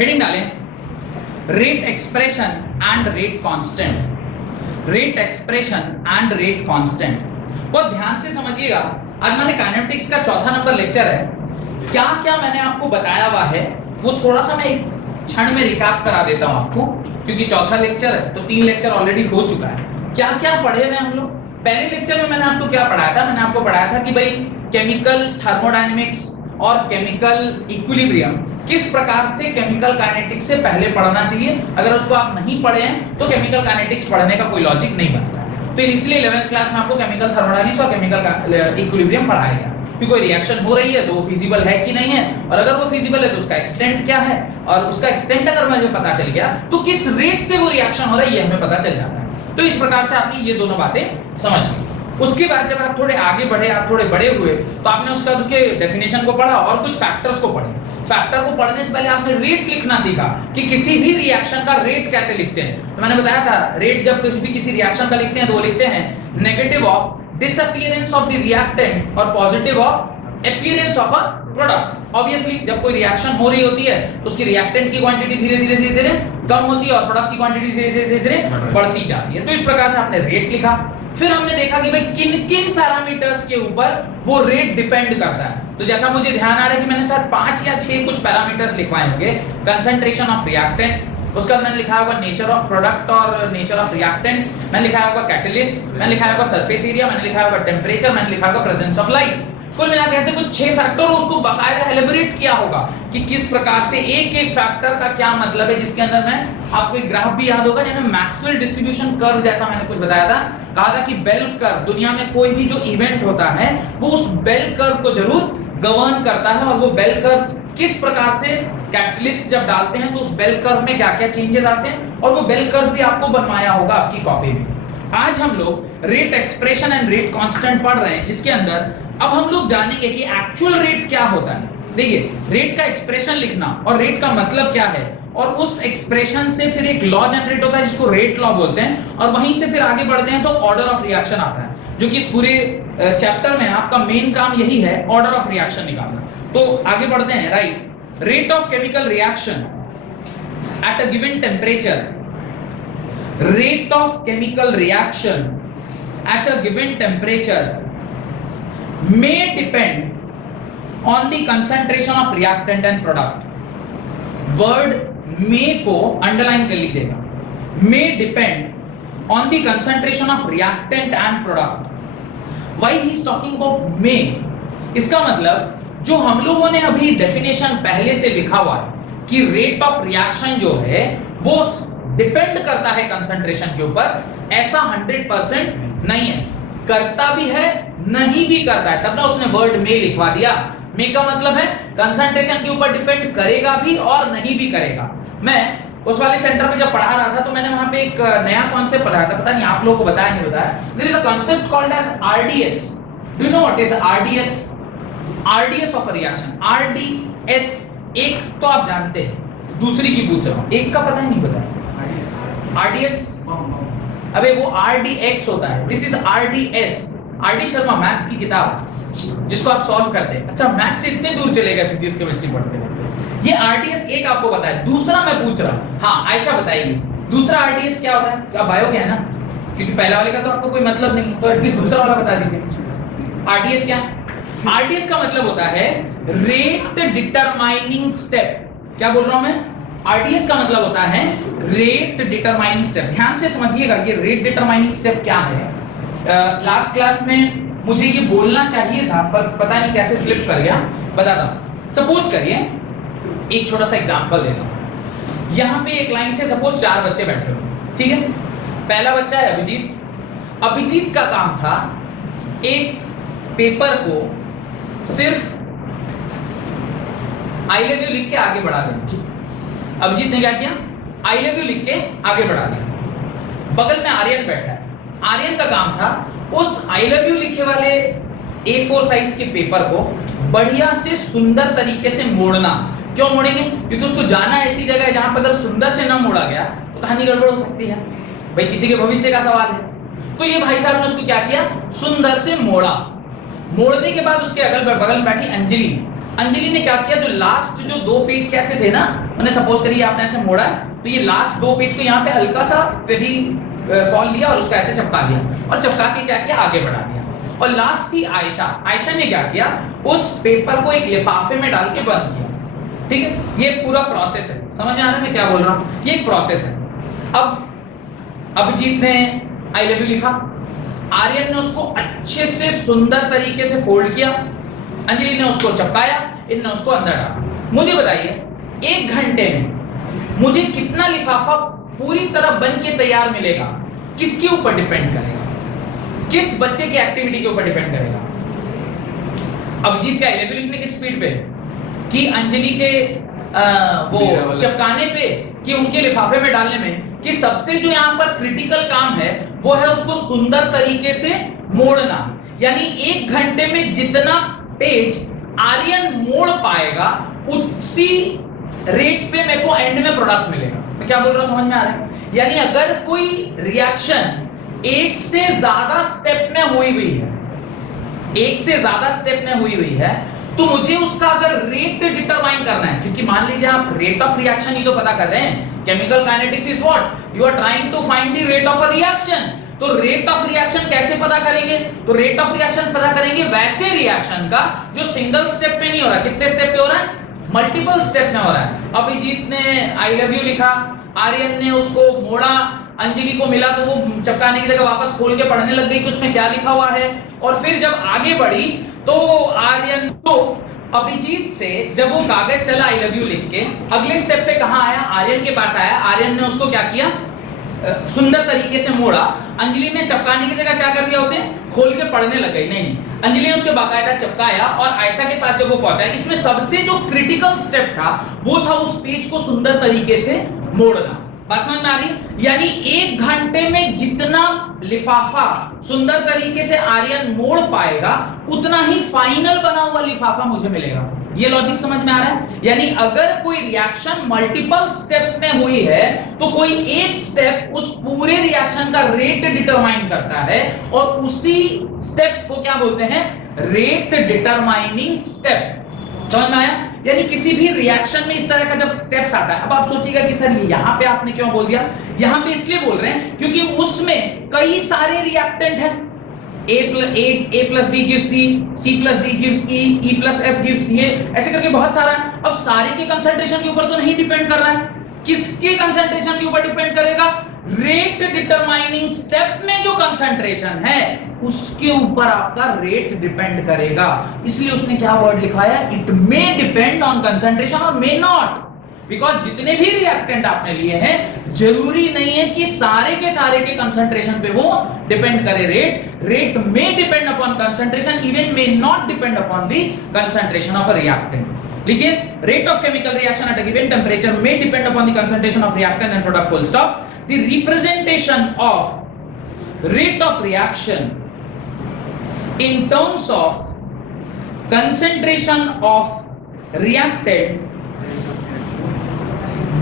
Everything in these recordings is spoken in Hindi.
हेडिंग डालें rate expression and rate constant. Rate expression and rate constant, बहुत ध्यान से समझिएगा। आज मैंने काइनेटिक्स का चौथा नंबर लेक्चर है। क्या क्या मैंने आपको बताया हुआ है वो थोड़ा सा मैं एक क्षण में रिकैप करा देता हूं आपको, क्योंकि चौथा लेक्चर है तो 3 लेक्चर ऑलरेडी हो चुका है। क्या क्या पढ़े हुए हम लोग? पहले लेक्चर में मैंने आपको क्या पढ़ाया था? मैंने आपको पढ़ाया था कि भाई केमिकल थर्मोडायनेमिक्स और केमिकल इक्विलिब्रियम किस प्रकार से केमिकल काइनेटिक्स से पहले पढ़ना चाहिए। अगर उसको आप नहीं पढ़े हैं तो केमिकल काइनेटिक्स पढ़ने का कोई लॉजिक नहीं बनता है। तो इसलिए 11th क्लास में आपको केमिकल थर्मोडायनेमिक्स और केमिकल इक्विलिब्रियम पढ़ाया गया कि कोई रिएक्शन हो रही है तो वो फिजिबल है कि नहीं है, और अगर वो फिजिबल है तो उसका एक्सटेंट क्या है, और उसका एक्सटेंट अगर मुझे पता चल गया तो किस रेट से वो रिएक्शन हो रही है हमें पता चल जाता है। तो इस प्रकार से आपने ये दोनों बातें समझ ली। उसके बाद जब आप थोड़े आगे बढ़े, आप थोड़े बड़े हुए, तो आपने उसका के डेफिनेशन को पढ़ा और कुछ फैक्टर्स को पढ़े। फैक्टर को पढ़ने से पहले आपने रेट लिखना सीखा कि किसी भी रिएक्शन का रेट कैसे लिखते हैं। तो मैंने बताया था रेट जब किसी रिएक्शन का लिखते हैं तो वो लिखते हैं negative of disappearance of the reactant और positive of appearance of a product. Obviously जब कोई रिएक्शन हो रही होती है तो उसकी रिएक्टेंट की क्वांटिटी धीरे धीरे कम होती है और प्रोडक्ट की क्वांटिटी धीरे धीरे बढ़ती जाती है। तो इस प्रकार से आपने रेट लिखा। फिर हमने देखा कि भाई किन किन पैरामीटर्स के ऊपर वो रेट डिपेंड करता है। तो जैसा मुझे ध्यान आ रहा है कि मैंने सर 5 या 6 कुछ पैरामीटर्स लिखवाए होंगे। कंसंट्रेशन ऑफ रिएक्टेंट, उसके बाद मैंने लिखा होगा नेचर ऑफ प्रोडक्ट और नेचर ऑफ रिएक्टेंट, मैंने लिखा होगा कैटलिस्ट, मैंने लिखा होगा सरफेस एरिया, मैंने लिखा होगा टेंपरेचर, मैंने लिखा होगा प्रेजेंस ऑफ लाइट। कुल मिलाकर ऐसे कुछ 6 फैक्टर उसको बाकायदा एलिबरेट किया होगा कि किस प्रकार से एक एक फैक्टर का क्या मतलब है, जिसके अंदर में आपको एक ग्राफ भी याद होगा जिसमें मैक्सवेल डिस्ट्रीब्यूशन कर्व जैसा मैंने कुछ बताया था। कहा था कि बेल कर्व, दुनिया में कोई भी जो इवेंट होता है वो उस बेल कर्व को जरूर गवर्न करता है, और वो बेल कर्व किस प्रकार से कैटलिस्ट जब डालते हैं तो उस बेल कर्व में क्या क्या चेंजेस आते हैं, और वो बेल कर्व भी आपको बनवाया होगा आपकी कॉपी में। आज हम लोग rate expression and rate constant पढ़ रहे हैं, जिसके अंदर अब हम लोग जानेंगे कि एक्चुअल रेट क्या होता है। देखिए रेट का एक्सप्रेशन लिखना और रेट का मतलब क्या है, और उस एक्सप्रेशन से फिर एक लॉ जनरेट होता है जिसको रेट लॉ बोलते हैं, और वहीं से फिर आगे बढ़ते हैं तो ऑर्डर ऑफ रिएक्शन आता है, जो कि इस पूरे चैप्टर में आपका मेन काम यही है, ऑर्डर ऑफ रिएक्शन निकालना। तो आगे बढ़ते हैं। Right, rate of chemical reaction at a given temperature, rate of chemical reaction at a given temperature may depend on the concentration of reactant and product. Word may को underline कर लीजिएगा। May depend on the concentration of reactant and product. Why he is talking about may? इसका मतलब जो हम लोगों ने अभी डेफिनेशन पहले से लिखा हुआ है कि रेट ऑफ रिएक्शन जो है वो डिपेंड करता है कंसंट्रेशन के ऊपर, ऐसा 100% नहीं है, करता भी है नहीं भी करता है, तब ना उसने वर्ड में लिखवा दिया। में का मतलब है कंसंट्रेशन के ऊपर डिपेंड करेगा भी और नहीं भी करेगा। मैं उस वाले सेंटर में जब पढ़ा रहा था तो मैंने वहां पे एक नया कॉन्सेप्ट पढ़ाया था, पता नहीं आप लोगों को बताया नहीं बताया। There is a concept called as RDS. Do you know what is RDS? RDS of a reaction. RDS एक तो आप जानते हैं, दूसरी की पूछ रहा हूं, एक का पता ही नहीं पता। आरडीएस, अबे वो आरडीएक्स होता है, this is RDS. RD Sharma maths की किताब जिसको आप सॉल्व करते हैं। अच्छा, मैथ्स से इतने दूर चले गए फिजिक्स केमिस्ट्री पढ़ते हैं। ये आरडीएस एक आपको पता है, दूसरा मैं पूछ रहा हूं। हाँ आयशा बताइए, दूसरा आरडीएस क्या होता है? क्या बायो के है ना, क्योंकि पहला वाले का तो आपको कोई मतलब नहीं, तो एटलीस्ट दूसरा वाला बता दीजिए। आरडीएस क्या? आरडीएस का मतलब होता है रेट डिटरमाइनिंग स्टेप। क्या बोल रहा हूं मैं? आरडीएस का मतलब होता है रेट डिटरमाइनिंग स्टेप। ध्यान से समझिएगा कि रेट डिटरमाइनिंग स्टेप क्या है। लास्ट क्लास में मुझे ये बोलना चाहिए था पर पता नहीं कैसे स्लिप कर गया, बताता हूं। सपोज करिए, एक छोटा सा एग्जांपल देता हूं। यहां पे एक लाइन से सपोज 4 बच्चे बैठे हो, ठीक है। पहला बच्चा है अभिजीत। अभिजीत का काम था एक पेपर को सिर्फ आई लव यू लिख के आगे बढ़ा देना। अभिजीत ने क्या किया? आई लव यू लिख के आगे बढ़ा दिया। बगल में आर्यन बैठा है। आर्यन का काम था उस आई लव यू लिखे वाले A4 साइज के पेपर को बढ़िया से सुंदर तरीके से मोड़ना। क्यों मोड़ेंगे? क्योंकि उसको जाना ऐसी जगह है जहां पर अगर सुंदर से ना मोड़ा गया तो कहानी गड़बड़ हो सकती है। भाई किसी के भविष्य का सवाल है। तो ये भाई साहब ने उसको क्या किया? सुंदर से मोड़ा। मोड़ने के बाद उसके अगल बगल बैठी अंजलि, अंजलि ने क्या किया, जो लास्ट जो 2 पेज कैसे थे ना, मैंने सपोज करिए आपने ऐसे मोड़ा तो ये लास्ट 2 पेज को यहाँ पे हल्का सा फेविकॉल लिया और उसका ऐसे चिपका दिया और चिपका के क्या किया, आगे बढ़ा दिया। और लास्ट थी आयशा, आयशा ने क्या किया, उस पेपर को एक लिफाफे में डाल के बंद किया। ठीक है, ये पूरा प्रोसेस है, समझ में आ रहा है मैं क्या बोल रहा हूं, ये एक प्रोसेस है। अब अभिजीत ने आई लव यू लिखा, आर्यन ने उसको अच्छे से सुंदर तरीके से फोल्ड किया, अंजलि ने उसको चिपकाया, इनने उसको अंदर डाला। मुझे बताइए 1 घंटे में मुझे कितना लिफाफा पूरी तरह बन के तैयार मिलेगा, किसके ऊपर डिपेंड करेगा, किस बच्चे की एक्टिविटी के ऊपर डिपेंड करेगा। अभिजीत का आई लव यू लिखने की स्पीड पे, कि अंजलि के वो चिपकाने पे, कि उनके लिफाफे में डालने में, कि सबसे जो यहाँ पर क्रिटिकल काम है वो है उसको सुंदर तरीके से मोड़ना। यानी 1 घंटे में जितना पेज आर्यन मोड़ पाएगा उसी रेट पे मेरे को एंड में प्रोडक्ट मिलेगा। मैं क्या बोल रहा हूं, समझ में आ रहा है? यानी अगर कोई रिएक्शन 1 से ज्यादा स्टेप में हुई हुई है, 1 से ज्यादा स्टेप में हुई है, तो मुझे उसका अगर रेट डिटरमाइन करना है, क्योंकि मान लीजिए आप रेट ऑफ रिएक्शन ही तो पता कर रहे हैं, chemical kinetics is what, you are trying to find the rate of a reaction. तो रेट ऑफ रिएक्शन कैसे पता करेंगे, तो रेट ऑफ रिएक्शन पता करेंगे वैसे रिएक्शन का जो सिंगल स्टेप पे नहीं हो रहा। कितने स्टेप पे हो रहा है, मल्टीपल स्टेप में हो रहा है। अभिजीत ने आई लव यू लिखा, आर्यन ने उसको मोड़ा, अंजलि को मिला तो वो चिपकाने की जगह वापस खोल के पढ़ने लग गई कि उसमें क्या लिखा हुआ है। और फिर जब आगे बढ़ी तो आर्यन, तो अभिजीत से जब वो कागज चला आई लव यू लिख के, अगले स्टेप पे कहां आया, आर्यन के पास आया। आर्यन ने उसको क्या किया, सुंदर तरीके से मोड़ा। अंजलि ने चिपकाने की जगह क्या कर दिया, उसे खोल के पढ़ने लग गई। नहीं, अंजलि ने उसके बाकायदा चिपकाया और आयशा के पास जब वो पहुंचा, इसमें सबसे जो क्रिटिकल स्टेप था वो था उस पेज को सुंदर तरीके से मोड़ना। बात समझ में आ रही? यानी 1 घंटे में जितना लिफाफा सुंदर तरीके से आर्यन मोड़ पाएगा उतना ही फाइनल बना हुआ लिफाफा मुझे मिलेगा। ये लॉजिक समझ में आ रहा है? यानी अगर कोई रिएक्शन मल्टीपल स्टेप में हुई है तो कोई एक स्टेप उस पूरे रिएक्शन का रेट डिटरमाइन करता है और उसी स्टेप को क्या बोलते हैं, रेट डिटरमाइनिंग स्टेप। समझ में आया? यानी किसी भी रिएक्शन में इस तरह का जब स्टेप्स आता है, अब आप सोचिएगा कि सर यहां पे आपने क्यों बोल दिया, यहां पे इसलिए बोल रहे हैं क्योंकि उसमें कई सारे रिएक्टेंट हैं। A plus B gives C, C plus D gives E, E plus F gives ये, ऐसे करके बहुत सारा है। अब सारे के कंसंट्रेशन के ऊपर तो नहीं डिपेंड कर रहा है, किसके कंसंट्रेशन के ऊपर डिपेंड करेगा, रेट डिटरमाइनिंग स्टेप में जो कंसंट्रेशन है उसके ऊपर आपका रेट डिपेंड करेगा। इसलिए उसने क्या वर्ड लिखवाया, it may depend on concentration और मे नॉट, बिकॉज जितने भी रिएक्टेंट आपने लिए हैं जरूरी नहीं है कि सारे के कंसंट्रेशन पे वो डिपेंड करे। Rate may depend upon concentration, even may not depend upon the concentration of a reactant. लिखिए, rate of chemical reaction at a given temperature may depend upon the concentration of reactant and product, full stop. The representation of rate of reaction in terms of concentration of reactant,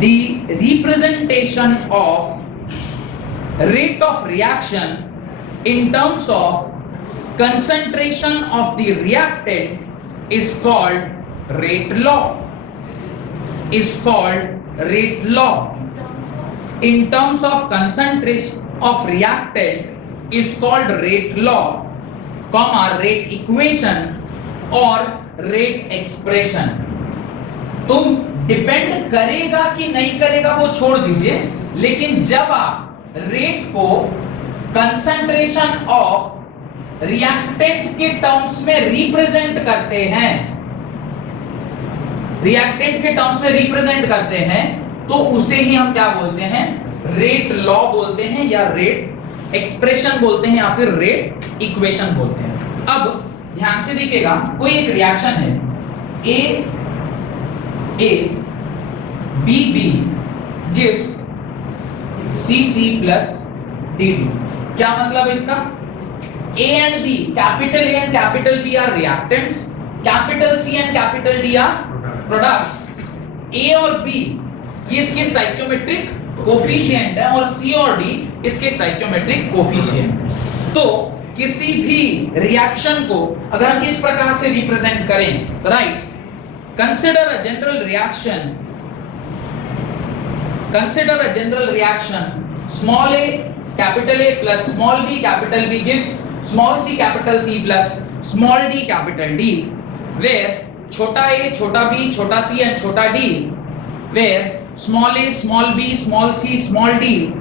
the representation of rate of reaction in terms of concentration of the reactant is called rate law. Is called rate law. In terms of concentration of reactant is called rate law, comma rate equation or rate expression. तो डिपेंड करेगा कि नहीं करेगा वो छोड़ दीजिए, लेकिन जब आप रेट को कंसंट्रेशन ऑफ रिएक्टेंट के टर्म्स में रिप्रेजेंट करते हैं, रिएक्टेंट के टर्म्स में रिप्रेजेंट करते हैं, तो उसे ही हम क्या बोलते हैं, रेट लॉ बोलते हैं या रेट एक्सप्रेशन बोलते हैं या फिर रेट इक्वेशन बोलते हैं। अब ध्यान से देखिएगा, कोई एक रिएक्शन है A B gives C plus D। क्या मतलब इसका, A and B, capital A and capital B are reactants, capital C and capital D are products। A और B ये इसके स्टाइकियोमेट्रिक कोफिशिएंट है और C और D इसके स्टाइकियोमेट्रिक कोफिशिएंट। तो किसी भी रिएक्शन को अगर हम इस प्रकार से रिप्रेजेंट करें, right, consider a general reaction, small a capital A plus small b capital B gives small c capital C plus small d capital D, where छोटा a छोटा b छोटा c and छोटा d, where small a small b small c small d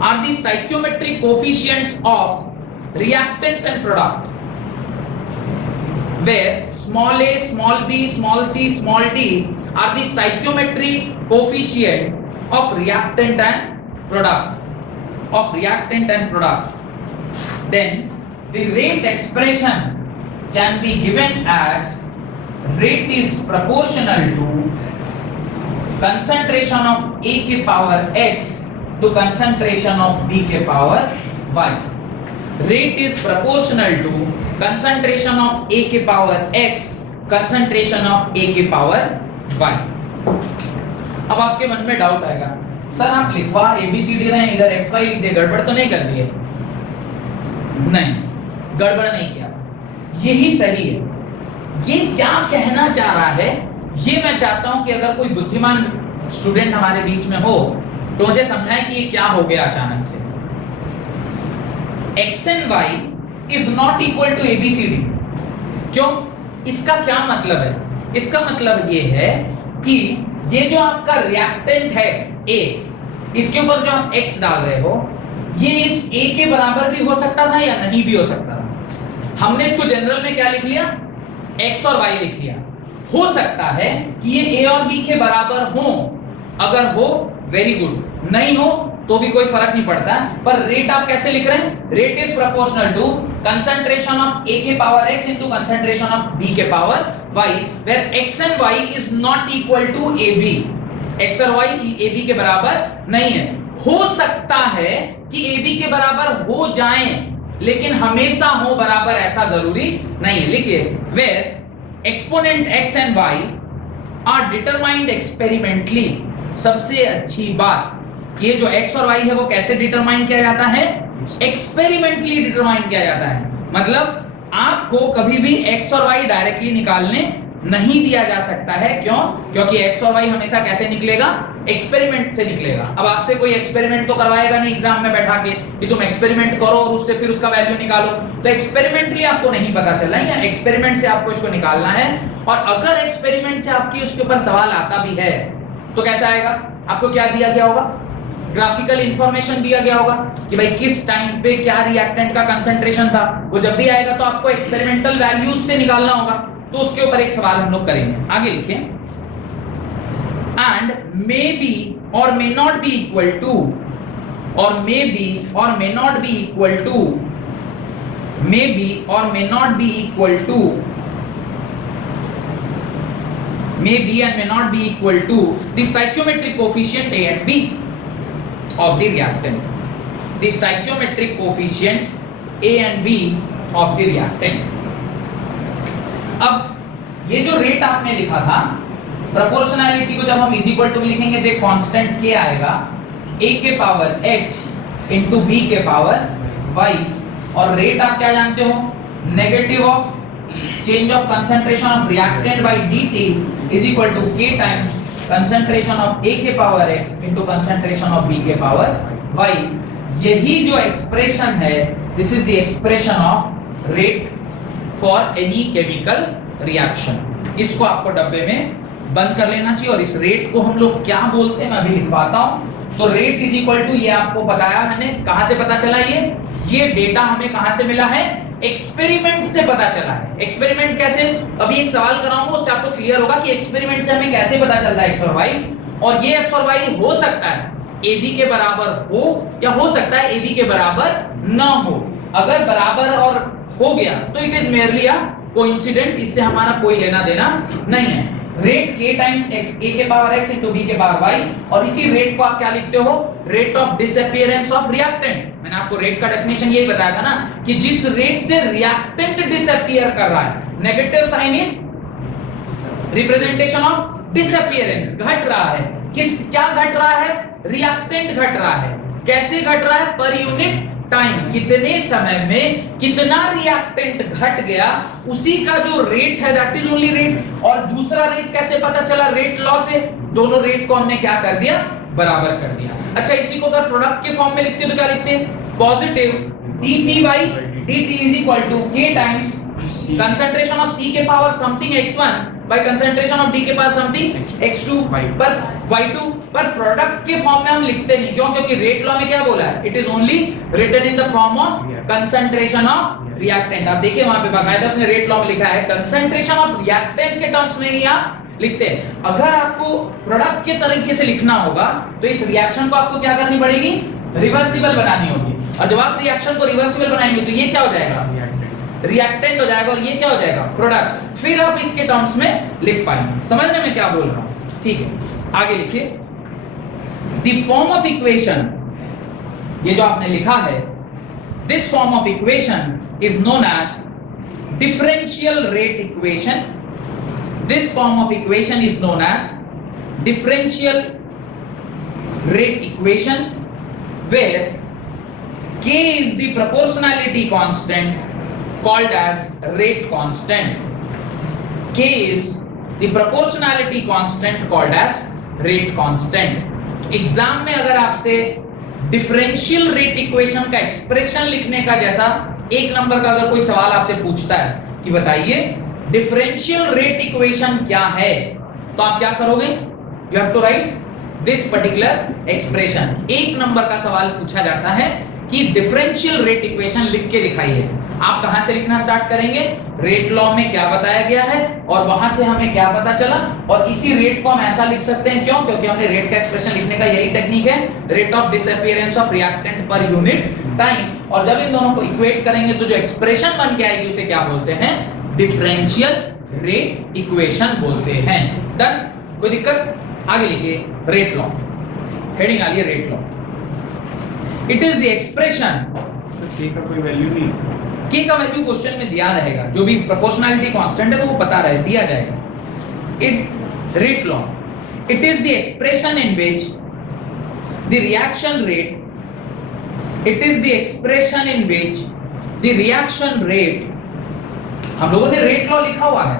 are the stoichiometric coefficients of reactant and product, where small a small b small c small d are the stoichiometric coefficient of reactant and product, then the rate expression can be given as rate is proportional to concentration of A के power x to concentration of B के power y. Rate is proportional to concentration of A के power x, concentration of A के power y. अब आपके मन में डाउट आएगा, सर आप लिखवा ABCD रहे हैं, इधर XY लिख दिए, गड़बड़ तो नहीं कर दी है? नहीं, गड़बड़ नहीं किया, यही सही है। ये क्या कहना चाह रहा है, ये मैं चाहता हूं कि अगर कोई बुद्धिमान स्टूडेंट हमारे बीच में हो तो मुझे समझाए कि ये क्या हो गया अचानक से। X and Y is not equal to ABCD। क्यों? इसका क्या मतलब है? इसका मतलब ये है कि ये जो आपका रिएक्टेंट है A, इसके ऊपर जो आप X डाल रहे हो, ये इस A के बराबर भी हो सकता था या नहीं भी हो सकता था। हमने इसको जनरल में क्या लिख लिया? X और Y लिख लिया। हो सकता है कि ये A और B के बराबर हो, अगर हो वेरी गुड, नहीं हो तो भी कोई फर्क नहीं पड़ता। पर रेट आप कैसे लिख रहे हैं? Rate is proportional to concentration of A के power X into concentration of B के power Y, where X and Y is not equal to AB। X और Y AB के बराबर नहीं है। हो सकता है कि AB के बराबर हो जाएं, लेकिन हमेशा हो बराबर ऐसा जरूरी नहीं है। लिखिए, where exponent X and Y are determined experimentally। सबसे अच्छी बात, ये जो x और y है वो कैसे डिटरमाइन किया जाता है? एक्सपेरिमेंटली डिटरमाइन किया जाता है। मतलब आपको कभी भी x और y डायरेक्टली निकालने नहीं दिया जा सकता है। क्यों? क्योंकि x और y हमेशा कैसे निकलेगा? एक्सपेरिमेंट से निकलेगा। अब आपसे कोई एक्सपेरिमेंट तो करवाएगा नहीं एग्जाम में बैठा के कि तुम एक्सपेरिमेंट करो और उससे फिर उसका वैल्यू निकालो। तो एक्सपेरिमेंटली आपको नहीं पता चला या एक्सपेरिमेंट से आपको इसको निकालना है। और अगर एक्सपेरिमेंट से आपकी उसके ऊपर सवाल आता भी है तो कैसा आएगा? आपको क्या दिया गया होगा? ग्राफिकल इंफॉर्मेशन दिया गया होगा कि भाई किस टाइम पे क्या रिएक्टेंट का कंसंट्रेशन था। वो जब भी आएगा तो आपको एक्सपेरिमेंटल वैल्यूज से निकालना होगा। तो उसके ऊपर एक सवाल हम लोग करेंगे। आगे लिखिए, एंड मे बी और may not be equal to, और मे बी और may not be equal to, may be और may not be equal to, may be and may not be equal to the stoichiometric coefficient A and B of the reactant. The stoichiometric coefficient A and B of the reactant. अब ये जो रेट आपने लिखा था, प्रोपोर्शनैलिटी को जब हम इज इक्वल टू लिखेंगे तो कांस्टेंट K आएगा, A के पावर X इंटू B के पावर Y, और रेट आप क्या जानते हो? Negative of change of concentration of reactant by dt is equal to K times concentration of A के power x into concentration of B के power y। यही जो एक्सप्रेशन है, this is the expression of rate for any chemical reaction। इसको आपको डब्बे में बंद कर लेना चाहिए। और इस रेट को हम लोग क्या बोलते हैं मैं अभी लिखवाता हूं। तो रेट इज इक्वल टू, ये आपको बताया मैंने, कहां से पता चला? ये डेटा हमें कहां से मिला है? एक्सपेरिमेंट से पता चला है। एक्सपेरिमेंट कैसे? अभी एक सवाल कराऊंगा, उससे आपको क्लियर होगा कि एक्सपेरिमेंट से हमें कैसे पता चलता है x और y। और ये x और y हो सकता है AB के बराबर हो या हो सकता है AB के बराबर ना हो। अगर बराबर और हो गया तो it is merely a coincident, इससे हमारा कोई लेना देना नहीं है। Rate K times x, A के पावर x इंटू B के पावर y। और इसी रेट को आप क्या लिखते हो? Rate of disappearance of reactant. मैंने आपको रेट का डेफिनेशन यही बताया था ना कि जिस रेट से रिएक्टेंट डिसअपीयर कर रहा है, negative sign is representation of disappearance, घट रहा है। क्या घट रहा है? रिएक्टेंट घट रहा है। कैसे घट रहा है? पर यूनिट टाइम, कितने समय में कितना रिएक्टेंट घट गया, उसी का जो रेट है दैट इज ओनली रेट। और दूसरा रेट कैसे पता चला? रेट लॉ से। दोनों रेट को हमने क्या कर दिया? बराबर कर दिया। अच्छा, इसी को अगर प्रोडक्ट के फॉर्म में लिखते तो क्या लिखते? Positive dp by dt is equal to k times concentration of C के power something x1 by concentration of D के पावर समथिंग x2 पर y2। पर प्रोडक्ट के फॉर्म में हम लिखते नहीं, क्यों? क्योंकि रेट लॉ में क्या बोला है? It is only written in the form of concentration of reactant. आप देखिए वहां पे बाकायदा उसने रेट लॉ में लिखा है कंसंट्रेशन ऑफ रिएक्टेंट के टर्म्स में ही आप लिखते हैं। अगर आपको प्रोडक्ट के तरीके से लिखना होगा तो इस रिएक्शन को आपको क्या करनी पड़ेगी? रिवर्सिबल बनानी होगी। और जब आप रिएक्शन को रिवर्सिबल बनाएंगे तो ये क्या हो जाएगा? रिएक्टेंट हो जाएगा, और ये क्या हो जाएगा? प्रोडक्ट। फिर आप इसके टर्म्स में लिख पाएंगे। समझने में क्या बोल रहा हूं? ठीक है, आगे लिखिए। द फॉर्म ऑफ इक्वेशन, ये जो आपने लिखा है, this form of equation is known as differential rate equation. This form of equation is known as differential rate equation where k is the proportionality constant called as rate constant. K is the proportionality constant called as rate constant. Exam में अगर आपसे डिफरेंशियल रेट इक्वेशन का एक्सप्रेशन लिखने का जैसा एक नंबर का अगर कोई सवाल आपसे पूछता है कि बताइए डिफरेंशियल रेट इक्वेशन क्या है, तो आप क्या करोगे? You have to write this particular expression. एक नंबर का सवाल पूछा जाता है कि डिफरेंशियल रेट इक्वेशन लिख के दिखाइए। आप कहां से लिखना स्टार्ट करेंगे? रेट लॉ में क्या बताया गया है और वहां से हमें क्या पता चला, और इसी रेट को हम ऐसा लिख सकते हैं। क्यों? क्योंकि हमने रेट का एक्सप्रेशन लिखने का यही टेक्निक है, rate of disappearance of reactant per unit time. और जब इन दोनों को इक्वेट करेंगे तो जो एक्सप्रेशन बन के आएगी उसे क्या बोलते हैं? डिफरेंशियल रेट इक्वेशन बोलते हैं। डन? कोई दिक्कत? आगे लिखिए रेट लॉ, हेडिंग आ रही है rate law. It is the expression, k का कोई वैल्यू नहीं, k का वैल्यू क्वेश्चन में दिया रहेगा, जो भी प्रोपोर्शनैलिटी कांस्टेंट है वो पता रहे दिया जाएगा। It rate law, it is the expression in which the reaction rate, it is the expression in which the reaction rate, हम लोगों ने रेट लॉ लिखा हुआ है,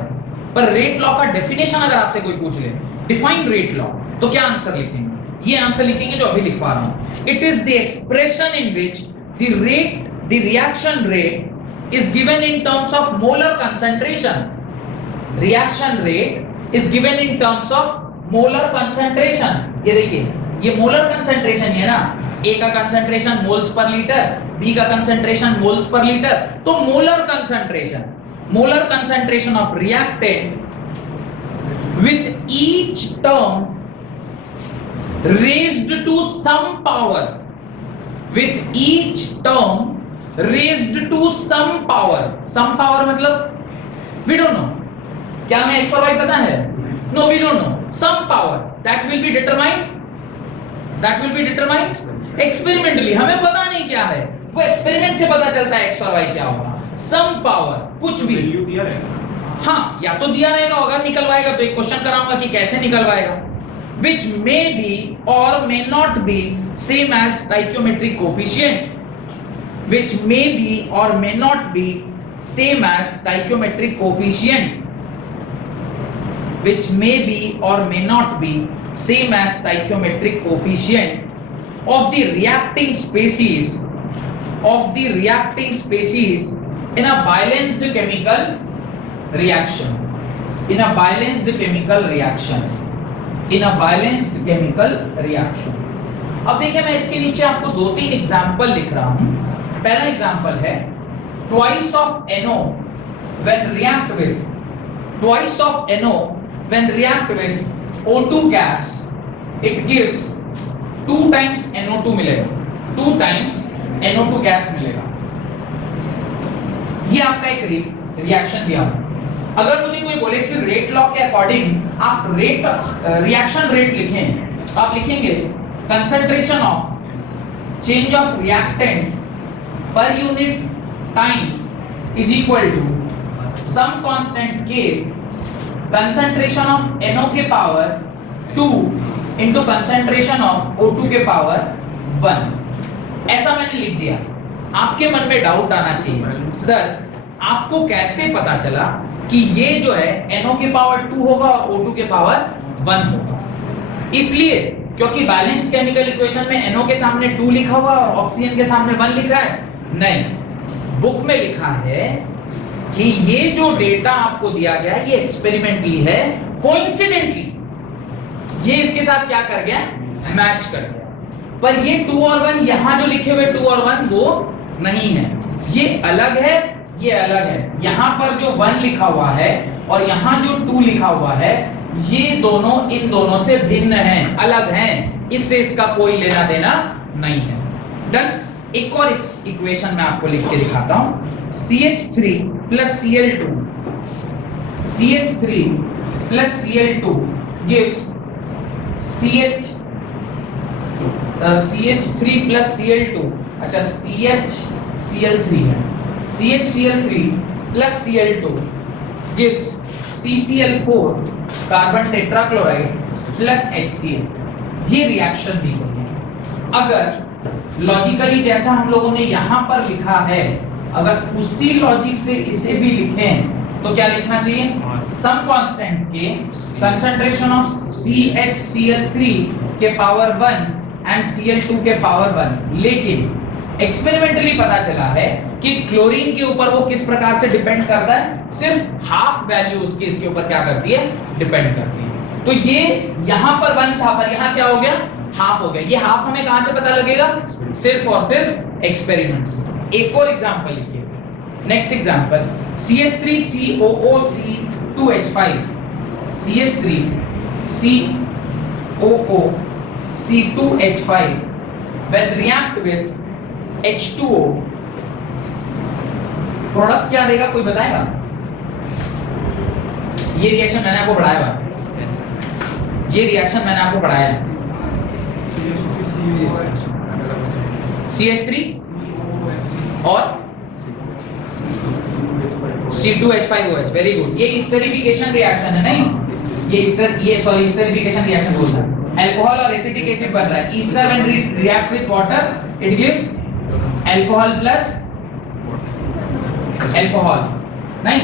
पर रेट लॉ का डेफिनेशन अगर आपसे कोई पूछ ले, डिफाइन रेट लॉ, तो क्या आंसर लिखेंगे? ये आंसर लिखेंगे जो अभी लिखवा रहा हूं। It is the expression in which the rate, the reaction rate is given in terms of molar concentration. Reaction rate is given in terms of molar concentration. ये देखिए, ये मोलर कंसंट्रेशन है ना, ए का concentration moles per litre, B का कंसंट्रेशन मोल्स पर लीटर, तो molar concentration, molar concentration of reactant with each term raised to some power, with each term raised to some power, some power मतलब we don't know, क्या हमें x और y पता है? No, we don't know. Some power that will be determined experimentally, हमें पता नहीं क्या है, वो एक्सपेरिमेंट से पता चलता है x और y क्या होगा। Some power, कुछ भी वैल्यू दिया रहेगा। हाँ, या तो दिया रहेगा होगा, निकलवाएगा तो एक क्वेश्चन कराऊंगा कि कैसे निकलवाएगा। which may be or may not be same as stoichiometric coefficient, which may be or may not be same as stoichiometric coefficient, which may be or may not be same as stoichiometric coefficient of the reacting species, of the reacting species in a balanced chemical reaction, in a balanced chemical reaction, in a balanced chemical reaction। अब देखिए मैं इसके नीचे आपको दो तीन एग्जांपल लिख रहा हूं। पहला एग्जांपल है twice of NO when react with, twice of NO when react with O2 gas, it gives 2 times NO2 मिलेगा, 2 times NO2 गैस मिलेगा। ये आपका एक रिएक्शन दिया हुआ। अगर मुझे कोई बोले कि रेट लॉ के अकॉर्डिंग आप रेट रिएक्शन रेट लिखें, आप लिखेंगे concentration of change of reactant per unit time is equal to some constant k concentration of NO के power 2 into concentration of O2 के पावर 1। ऐसा मैंने लिख दिया। आपके मन में डाउट आना चाहिए, सर आपको कैसे पता चला कि ये जो है NO के पावर 2 होगा और O2 के पावर 1 होगा? इसलिए क्योंकि बैलेंस्ड केमिकल इक्वेशन में NO के सामने 2 लिखा हुआ और ऑक्सीजन के सामने 1 लिखा है? नहीं, बुक में लिखा है कि ये जो डेटा आपको दिया गया है ये एक्सपेरिमेंटली है, कोइंसिडेंटली ये इसके साथ क्या कर गया, मैच कर गया। पर ये 2 और 1 यहां जो लिखे हुए 2 और 1 वो नहीं है, ये अलग है, ये अलग है। यहां पर जो 1 लिखा हुआ है और यहां जो 2 लिखा हुआ है, ये दोनों इन दोनों से भिन्न हैं, अलग हैं, इससे इसका कोई लेना देना नहीं है। डन। एक और इक्वेशन मैं आपको लिख के दिखाता हूं, CH3 plus Cl2, CH3 plus Cl2 gives CH3 plus Cl2, अच्छा CH Cl3 है, CHCl3 plus Cl2 gives CCl4 carbon tetrachloride plus HCl। ये रिएक्शन दी गई है। अगर लॉजिकली जैसा हम लोगों ने यहां पर लिखा है, अगर उसी लॉजिक से इसे भी लिखें तो क्या लिखना चाहिए, सम कांस्टेंट के कंसंट्रेशन ऑफ CHCl3 के पावर 1 एंड Cl2 के पावर 1। लेकिन एक्सपेरिमेंटली पता चला है कि क्लोरीन के ऊपर वो किस प्रकार से डिपेंड करता है, सिर्फ हाफ वैल्यू उसकी इसके ऊपर क्या करती है, डिपेंड करती है। तो ये यहां पर 1 था, पर यहां क्या हो गया, हाफ हो गया। ये हाफ हमें कहां से पता लगेगा, सिर्फ और सिर्फ एक्सपेरिमेंट से। एक और एग्जांपल लिखिए, next example, CH3COOC2H5, CH3COOC2H5 when react with H2O, product क्या देगा, कोई बताएगा? ये रिएक्शन मैंने आपको पढ़ाया है, ये रिएक्शन मैंने आपको पढ़ाया है। CH3 और C2H5OH, वेरी गुड। ये स्टेरिफिकेशन रिएक्शन है, नहीं ये स्टेरिफिकेशन रिएक्शन बोलता है। अल्कोहल और एसिटिक एसिड बन रहा है। Easter when react with water it gives alcohol plus alcohol, नहीं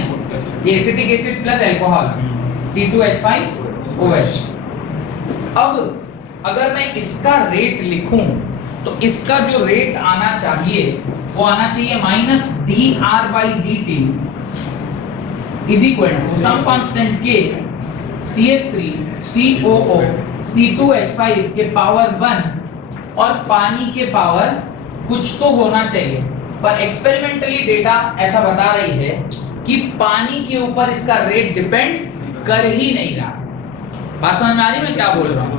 ये acetic acid plus alcohol, C2H5OH। अब अगर मैं इसका रेट लिखूं तो इसका जो रेट आना चाहिए वो आना चाहिए -dR/dt is equal to some constant के CH3COO C2H5 के पावर 1 और पानी के पावर कुछ तो होना चाहिए। पर एक्सपेरिमेंटली डेटा ऐसा बता रही है कि पानी के ऊपर इसका रेट डिपेंड कर ही नहीं रहा। बात समझ में आ रही है मैं क्या बोल रहा हूं?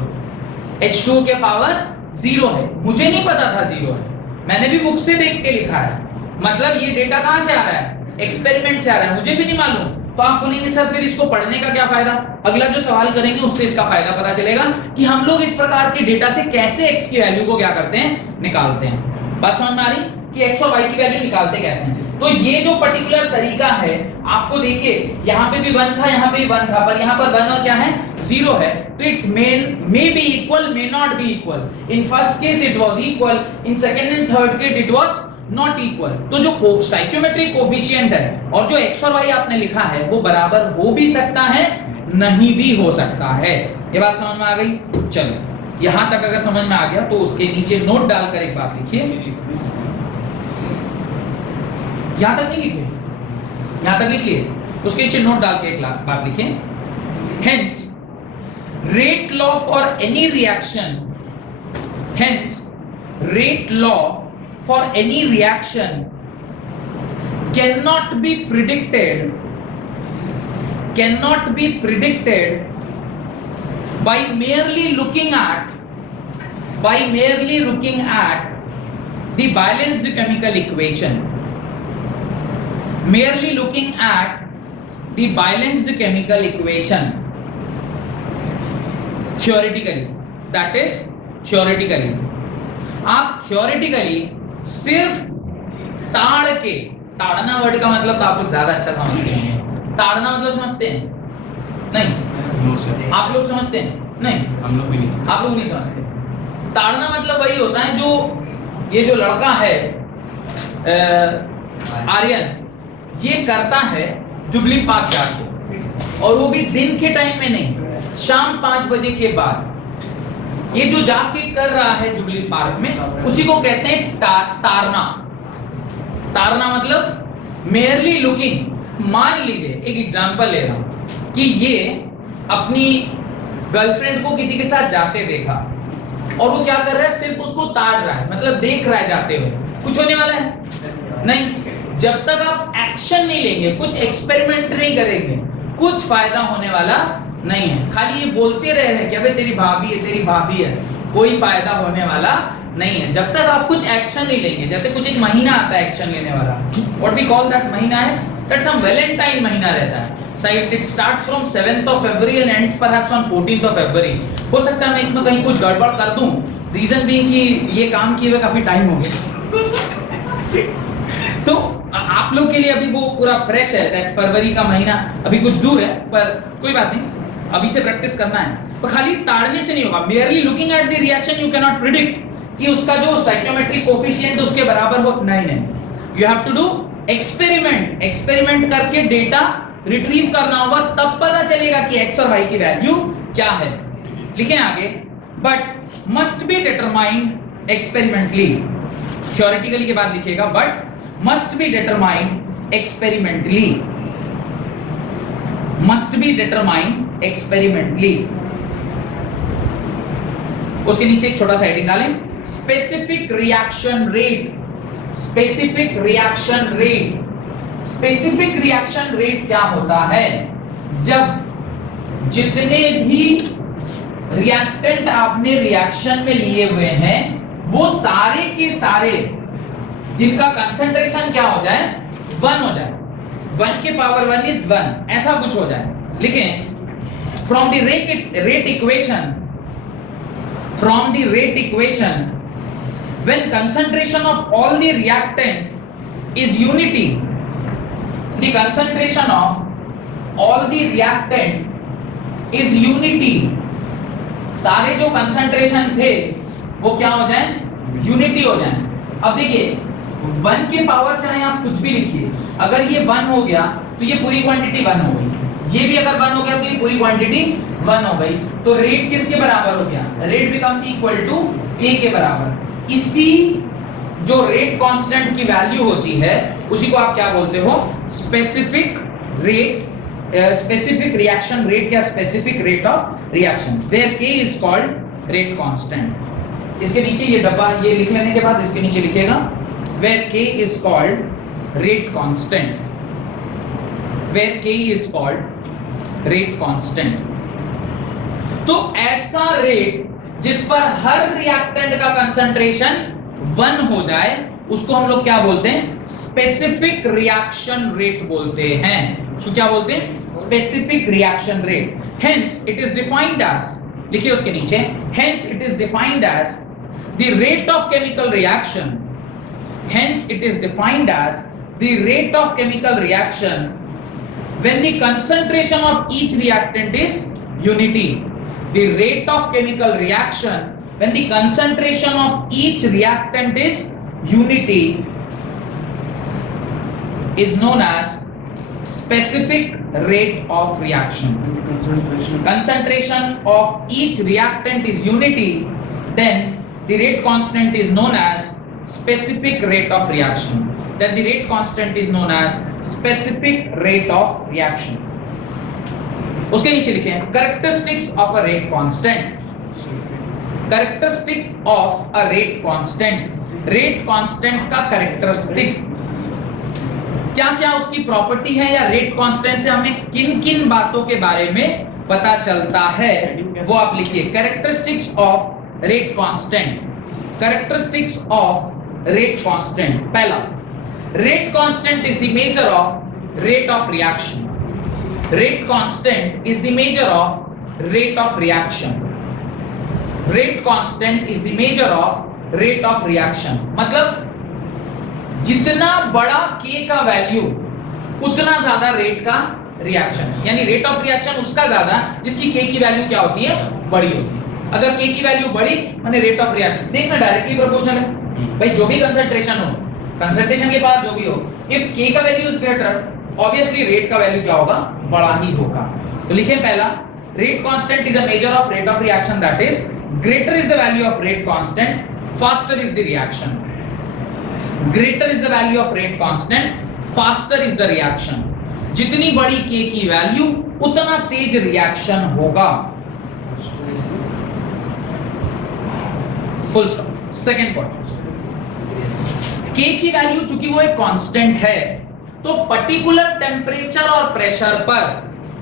H2 के पावर 0 है, मुझे नहीं पता था 0 है, मैंने भी बुक से देख के लिखा है। मतलब ये डेटा कहां से आ रहा है, एक्सपेरिमेंट से आ रहा है, मुझे भी नहीं मालूम। तो आप बोलेंगे सर फिर इसको पढ़ने का क्या फायदा? अगला जो सवाल करेंगे उससे इसका फायदा पता चलेगा कि हम लोग इस प्रकार के डेटा से कैसे x की वैल्यू को क्या करते हैं, निकालते हैं। बात समझ में आ रही कि x और y की वैल्यू निकालते कैसे हैं? तो ये जो पर्टिकुलर तरीका है, आपको देखिए यहाँ पे भी 1 था, यहाँ पे भी 1 था, पर यहाँ पर 1 और क्या है, 0 है। तो it may be equal, may not be equal. In first case it was equal, in second and third case it was not equal. तो जो स्टोइकियोमेट्रिक कोएफिशिएंट है और जो x और y आपने लिखा है वो बराबर हो भी सकता है, नहीं भी हो सकता है। ये बात समझ में आ गई? चलो यहां तक अगर समझ में आ गया तो उसके नीचे नोट डालकर एक बात लिखिए। यहां तक नहीं लिखे, यहां तक लिखिए, उसके नीचे नोट डाल के एक बात लिखिए। Hence, rate law for any reaction, hence rate law for any reaction cannot be predicted by merely looking at the balanced chemical equation. Merely looking at the balanced chemical equation theoretically, that is theoretically, आप theoretically सिर्फ ताड़ के, ताड़ना वर्ड का मतलब तो आप लोग ज्यादा अच्छा समझते हैं। ताड़ना मतलब समझते हैं? नहीं, आप लोग समझते हैं? नहीं, हम लोग भी नहीं, आप लोग नहीं समझते। ताड़ना मतलब वही होता है जो ये जो लड़का है आर्यन ये करता है जुबली पार्क जाके, और वो भी दिन के टाइम में नहीं, शाम 5 बजे के बाद। ये जो जाके कर रहा है जुबली पार्क में, उसी को कहते हैं तारना। तारना मतलब मेयरली लुकिंग। मान लीजिए एक एग्जांपल ले रहा हूं कि ये अपनी गर्लफ्रेंड को किसी के साथ जाते देखा, और वो क्या कर रहा है, सिर्फ उसको ताड़ रहा है, मतलब देख रहा है जाते हुए। कुछ होने वाला है नहीं। जब तक आप एक्शन नहीं लेंगे, कुछ एक्सपेरिमेंट नहीं करेंगे, कुछ फायदा होने वाला नहीं है। खाली ये बोलते रहे हैं कि अबे तेरी भाभी है, तेरी भाभी है, कोई फायदा होने वाला नहीं है जब तक आप कुछ एक्शन नहीं लेंगे। जैसे कुछ एक महीना आता है एक्शन लेने वाला, व्हाट वी कॉल दैट महीना इज दैट सम वैलेंटाइन महीना रहता है। So it starts from 7th of February and ends perhaps on 14th of February. हो सकता है मैं इसमें कहीं कुछ गड़बड़ कर दूं, रीजन बीइंग कि ये काम किए हुए काफी टाइम हो गया। तो आप लोग के लिए अभी वो पूरा फ्रेश है, दैट फरवरी का महीना अभी कुछ दूर है, पर कोई बात नहीं, अभी से प्रैक्टिस करना है। तो खाली ताड़ने से नहीं होगा, merely looking at the reaction you cannot predict कि उसका जो स्टोइकियोमेट्रिक कोफिशिएंट उसके बराबर हो, नहीं। You have to do experiment, experiment करके डेटा रिट्रीव करना होगा, तब पता चलेगा कि x और y की वैल्यू क्या है। लिखें आगे, but must be determined experimentally. Theoretically के बाद लिखिएगा, but must be determined experimentally, must be determined experimentally. उसके नीचे एक छोटा सा हेडिंग डालें, specific reaction rate. Specific reaction rate, specific reaction rate क्या होता है, जब जितने भी रिएक्टेंट आपने रिएक्शन में लिए हुए हैं वो सारे के सारे जिनका कंसंट्रेशन क्या हो जाए, 1 हो जाए, 1 के पावर 1 इज 1, ऐसा कुछ हो जाए। लिखें, from the rate equation, from the rate equation when concentration of all the reactant is unity, the concentration of all the reactant is unity, सारे जो concentration थे वो क्या हो जाए, यूनिटी हो जाए। अब देखिए 1 के पावर चाहे आप कुछ भी लिखिए, अगर ये 1 हो गया तो ये पूरी क्वांटिटी 1 हो गई, ये भी अगर 1 हो गया तो ये पूरी क्वांटिटी 1 हो गई। तो रेट किसके बराबर हो गया, rate becomes equal to k के बराबर। इसी जो रेट कांस्टेंट की वैल्यू होती है उसी को आप क्या बोलते हो, specific rate, specific reaction rate या specific rate of reaction, where k is called rate constant. इसके नीचे ये डब्बा ये लिख लेने के बाद इसके नीचे लिखेगा, where k is called rate constant, where k is called rate constant. तो ऐसा रेट जिस पर हर रिएक्टेंट का कंसंट्रेशन 1 हो जाए उसको हम लोग क्या बोलते हैं, स्पेसिफिक रिएक्शन रेट बोलते हैं। उसको क्या बोलते हैं, specific reaction rate. Hence it is defined as, लिखिए उसके नीचे, hence it is defined as the rate of chemical reaction, hence it is defined as the rate of chemical reaction when the concentration of each reactant is unity. The rate of chemical reaction when the concentration of each reactant is unity is known as specific rate of reaction. Concentration of each reactant is unity, then the rate constant is known as specific rate of reaction. Then the rate constant is known as specific rate of reaction. उसके नीचे लिखें, characteristics of a rate constant, characteristic of a rate constant, rate constant का characteristic क्या क्या उसकी प्रॉपर्टी है, या रेट कांस्टेंट से हमें किन किन बातों के बारे में पता चलता है वो आप लिखिए। Characteristics of rate constant, characteristics of rate constant. पहला, rate constant is the measure of rate of reaction, rate constant is the measure of rate of reaction, rate constant is the measure of rate of reaction। मतलब जितना बड़ा k का वैल्यू उतना ज्यादा रेट का रिएक्शन, यानी रेट ऑफ रिएक्शन उसका ज्यादा जिसकी k की वैल्यू क्या होती है, बड़ी होती है। अगर k की वैल्यू बड़ी माने रेट ऑफ रिएक्शन, देखना डायरेक्टली प्रोपोर्शनल है भाई, जो भी कंसंट्रेशन हो कंसंट्रेशन के बाद जो भी हो, इफ k का value is greater, obviously rate का वैल्यू क्या होगा, बड़ा ही होगा। तो लिखें पहला, rate constant is a major of rate of reaction, that is greater is the value of rate constant, faster is the reaction. Greater is the value of rate constant, faster is the reaction. जितनी बड़ी k की वैल्यू उतना तेज रिएक्शन होगा। Full stop. Second point, k की वैल्यू चूंकि वो एक कांस्टेंट है, तो पर्टिकुलर टेम्परेचर और प्रेशर पर,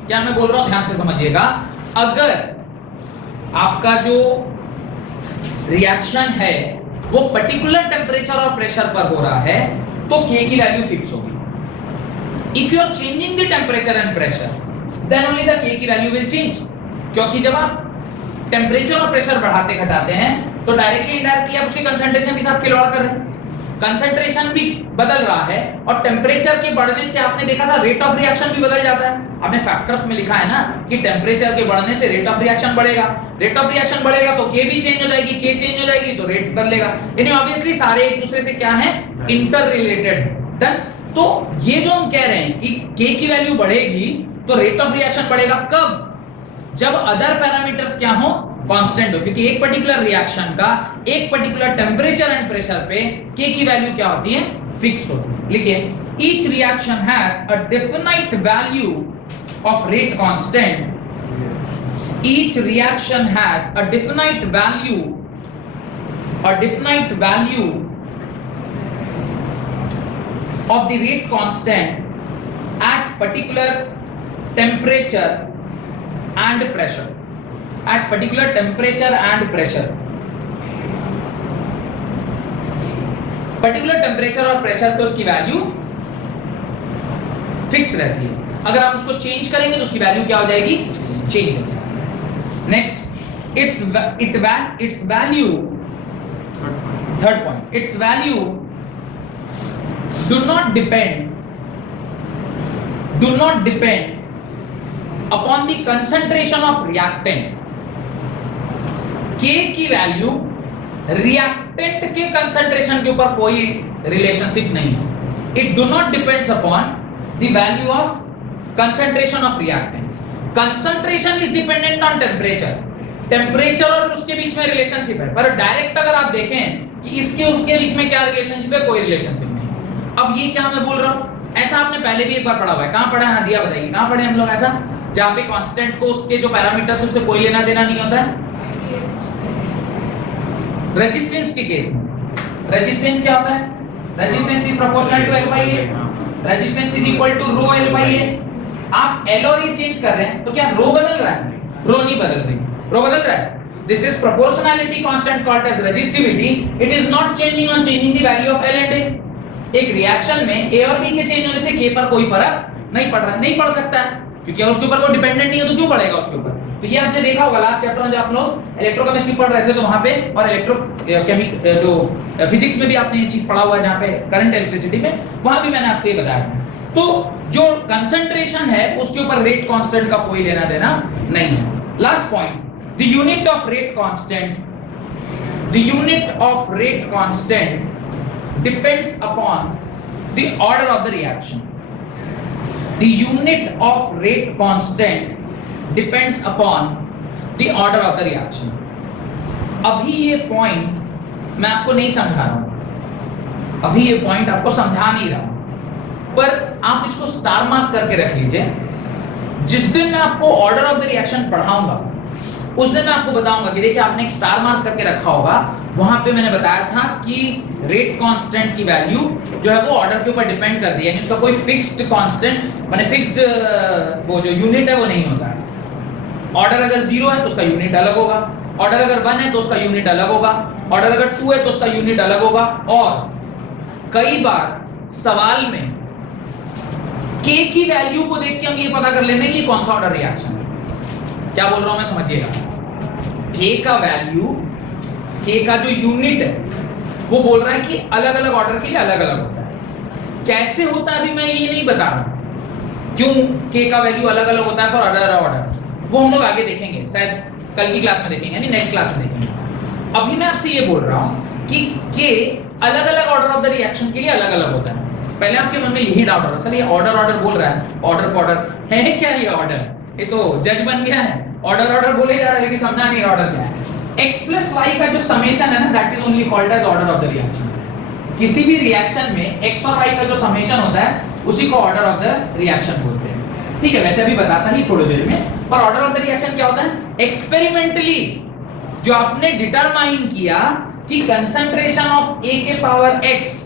क्या मैं बोल रहा हूं ध्यान से समझिएगा, अगर आपका जो रिएक्शन है वो पर्टिकुलर टेम्परेचर और प्रेशर पर हो रहा है, तो k की वैल्यू फिक्स होगी। If you are changing the temperature and pressure, then only the k की वैल्यू विल चेंज। क्योंकि जब आप टेम्परेचर और प्रेशर बढ़ाते घटाते हैं, तो डायरेक्टली इनडायरेक्टली आप उसके कंसंट्रेशन के साथ खिलवाड़ कर रहे हैं। कंसंट्रेशन भी बदल रहा है, और टेम्परेचर के बढ़ने से आपने देखा था रेट ऑफ रिएक्शन भी बदल जाता है। आपने फैक्टर्स में लिखा है ना कि टेम्परेचर के बढ़ने से रेट ऑफ रिएक्शन बढ़ेगा, रेट ऑफ रिएक्शन बढ़ेगा तो k भी चेंज हो जाएगी, k चेंज हो जाएगी तो रेट बदलेगा। यानी ऑब्वियसली सारे एक दूसरे से क्या है, इंटर रिलेटेड। डन। तो ये जो हम कह रहे हैं कि k की वैल्यू बढ़ेगी तो रेट ऑफ रिएक्शन बढ़ेगा, कब, जब अदर पैरामीटर्स क्या हो, कांस्टेंट हो। क्योंकि एक पर्टिकुलर रिएक्शन का एक पर्टिकुलर टेम्परेचर एंड प्रेशर पे k की वैल्यू क्या होती है, फिक्स होती है। लिखिए, each reaction has a definite value of rate constant. Each reaction has a definite value of the rate constant at particular temperature and pressure. At particular temperature and pressure. Particular temperature और pressure पे उसकी वैल्यू फिक्स रहती है। अगर आप उसको चेंज करेंगे तो उसकी वैल्यू क्या हो जाएगी, चेंज हो जाएगी। Next, its value, third point, its value do not depend upon the concentration of reactant. k की वैल्यू रिएक्टेंट के कंसंट्रेशन के ऊपर कोई रिलेशनशिप नहीं है। It do not depends upon the value of concentration of reactant. Concentration is dependent on temperature, temperature और उसके बीच में रिलेशनशिप है, पर डायरेक्ट अगर आप देखें कि इसके उसके बीच में क्या रिलेशनशिप है, कोई रिलेशनशिप नहीं। अब ये क्या मैं बोल रहा हूं, ऐसा आपने पहले भी एक बार पढ़ा हुआ है। कहां पढ़ा है, दिया बताइए, कहां पढ़े हम लोग ऐसा, जहां पे कांस्टेंट को उसके जो पैरामीटर्स है उससे कोई लेना देना नहीं होता है। रेजिस्टेंस के केस में रेजिस्टेंस क्या होता है, resistance is proportional to L by A, resistance is equal to rho L by A। आप L और A चेंज कर रहे हैं तो क्या रो बदल रहा है, रो नहीं बदल रही, रो बदल रहा है। This is proportionality constant called as resistivity. It is not changing on changing the value of L and A. एक रिएक्शन में A और B के चेंज होने से K पर कोई फर्क नहीं पड़ रहा, नहीं पड़ सकता है, क्योंकि उसके ऊपर कोई डिपेंडेंट नहीं है तो क्यों पड़ेगा उसके ऊपर। तो ये आपने देखा होगा लास्ट चैप्टर में जब आप लोग इलेक्ट्रोकेमिस्ट्री पढ़ रहे थे तो वहां पे, और इलेक्ट्रोकेमिक जो फिजिक्स में भी आपने ये चीज पढ़ा हुआ है जहां पे करंट इलेक्ट्रिसिटी में, वहां भी मैंने आपको ये बताया। तो जो कंसंट्रेशन है उसके ऊपर रेट कांस्टेंट का कोई लेना देना नहीं है। Last point, the unit of rate constant, the unit of rate constant depends upon the order of the reaction. The unit of rate constant depends upon the order of the reaction. अभी ये पॉइंट मैं आपको नहीं समझा रहा हूं, अभी ये पॉइंट आपको समझा नहीं रहा हूं, पर आप इसको स्टार मार्क करके रख लीजिए। जिस दिन मैं आपको ऑर्डर ऑफ द रिएक्शन पढ़ाऊंगा उस दिन मैं आपको बताऊंगा कि देखिए आपने एक स्टार मार्क करके रखा होगा, वहां पे मैंने बताया था कि रेट कांस्टेंट की वैल्यू जो है वो ऑर्डर के ऊपर डिपेंड करती है, उसका कोई फिक्स्ड कांस्टेंट माने फिक्स्ड वो जो यूनिट है वो नहीं होता है। ऑर्डर अगर 0 है तो उसका यूनिट अलग होगा, ऑर्डर अगर 1 है तो उसका यूनिट अलग होगा, ऑर्डर अगर 2 है तो उसका यूनिट अलग होगा। और कई बार सवाल में k की वैल्यू को देख के हम ये पता कर लेते हैं कि कौन सा ऑर्डर रिएक्शन है। क्या बोल रहा हूं मैं, समझिएगा। k का वैल्यू, k का जो यूनिट है वो बोल रहा है कि अलग अलग ऑर्डर के लिए अलग अलग होता है। कैसे होता है अभी मैं ये नहीं बता रहा, क्यों k का वैल्यू अलग अलग होता है पर अदर ऑर्डर, वो हम लोग आगे देखेंगे, शायद कल की क्लास में देखेंगे, यानी नेक्स्ट क्लास में देखेंगे। अभी मैं आपसे ये बोल रहा हूं कि k अलग अलग ऑर्डर ऑफ द रिएक्शन के लिए अलग अलग होता है। पहले आपके मन में यही डाउट होगा, सर ये ऑर्डर बोल रहा है, ऑर्डर है क्या ये ऑर्डर? ये तो जज बन गया है, ऑर्डर बोले जा रहा है लेकिन समझा नहीं ऑर्डर क्या है। x प्लस y का जो समेशन है ना, that is only called as order of the reaction. किसी भी रिएक्शन में x और y का जो समेशन होता है उसी को ऑर्डर ऑफ द रिएक्शन बोलते हैं। ठीक है, वैसे अभी बताता ही थोड़ी देर में, पर ऑर्डर ऑफ द रिएक्शन क्या होता है? एक्सपेरिमेंटली जो आपने डिटरमाइन किया कि कंसंट्रेशन ऑफ a के पावर x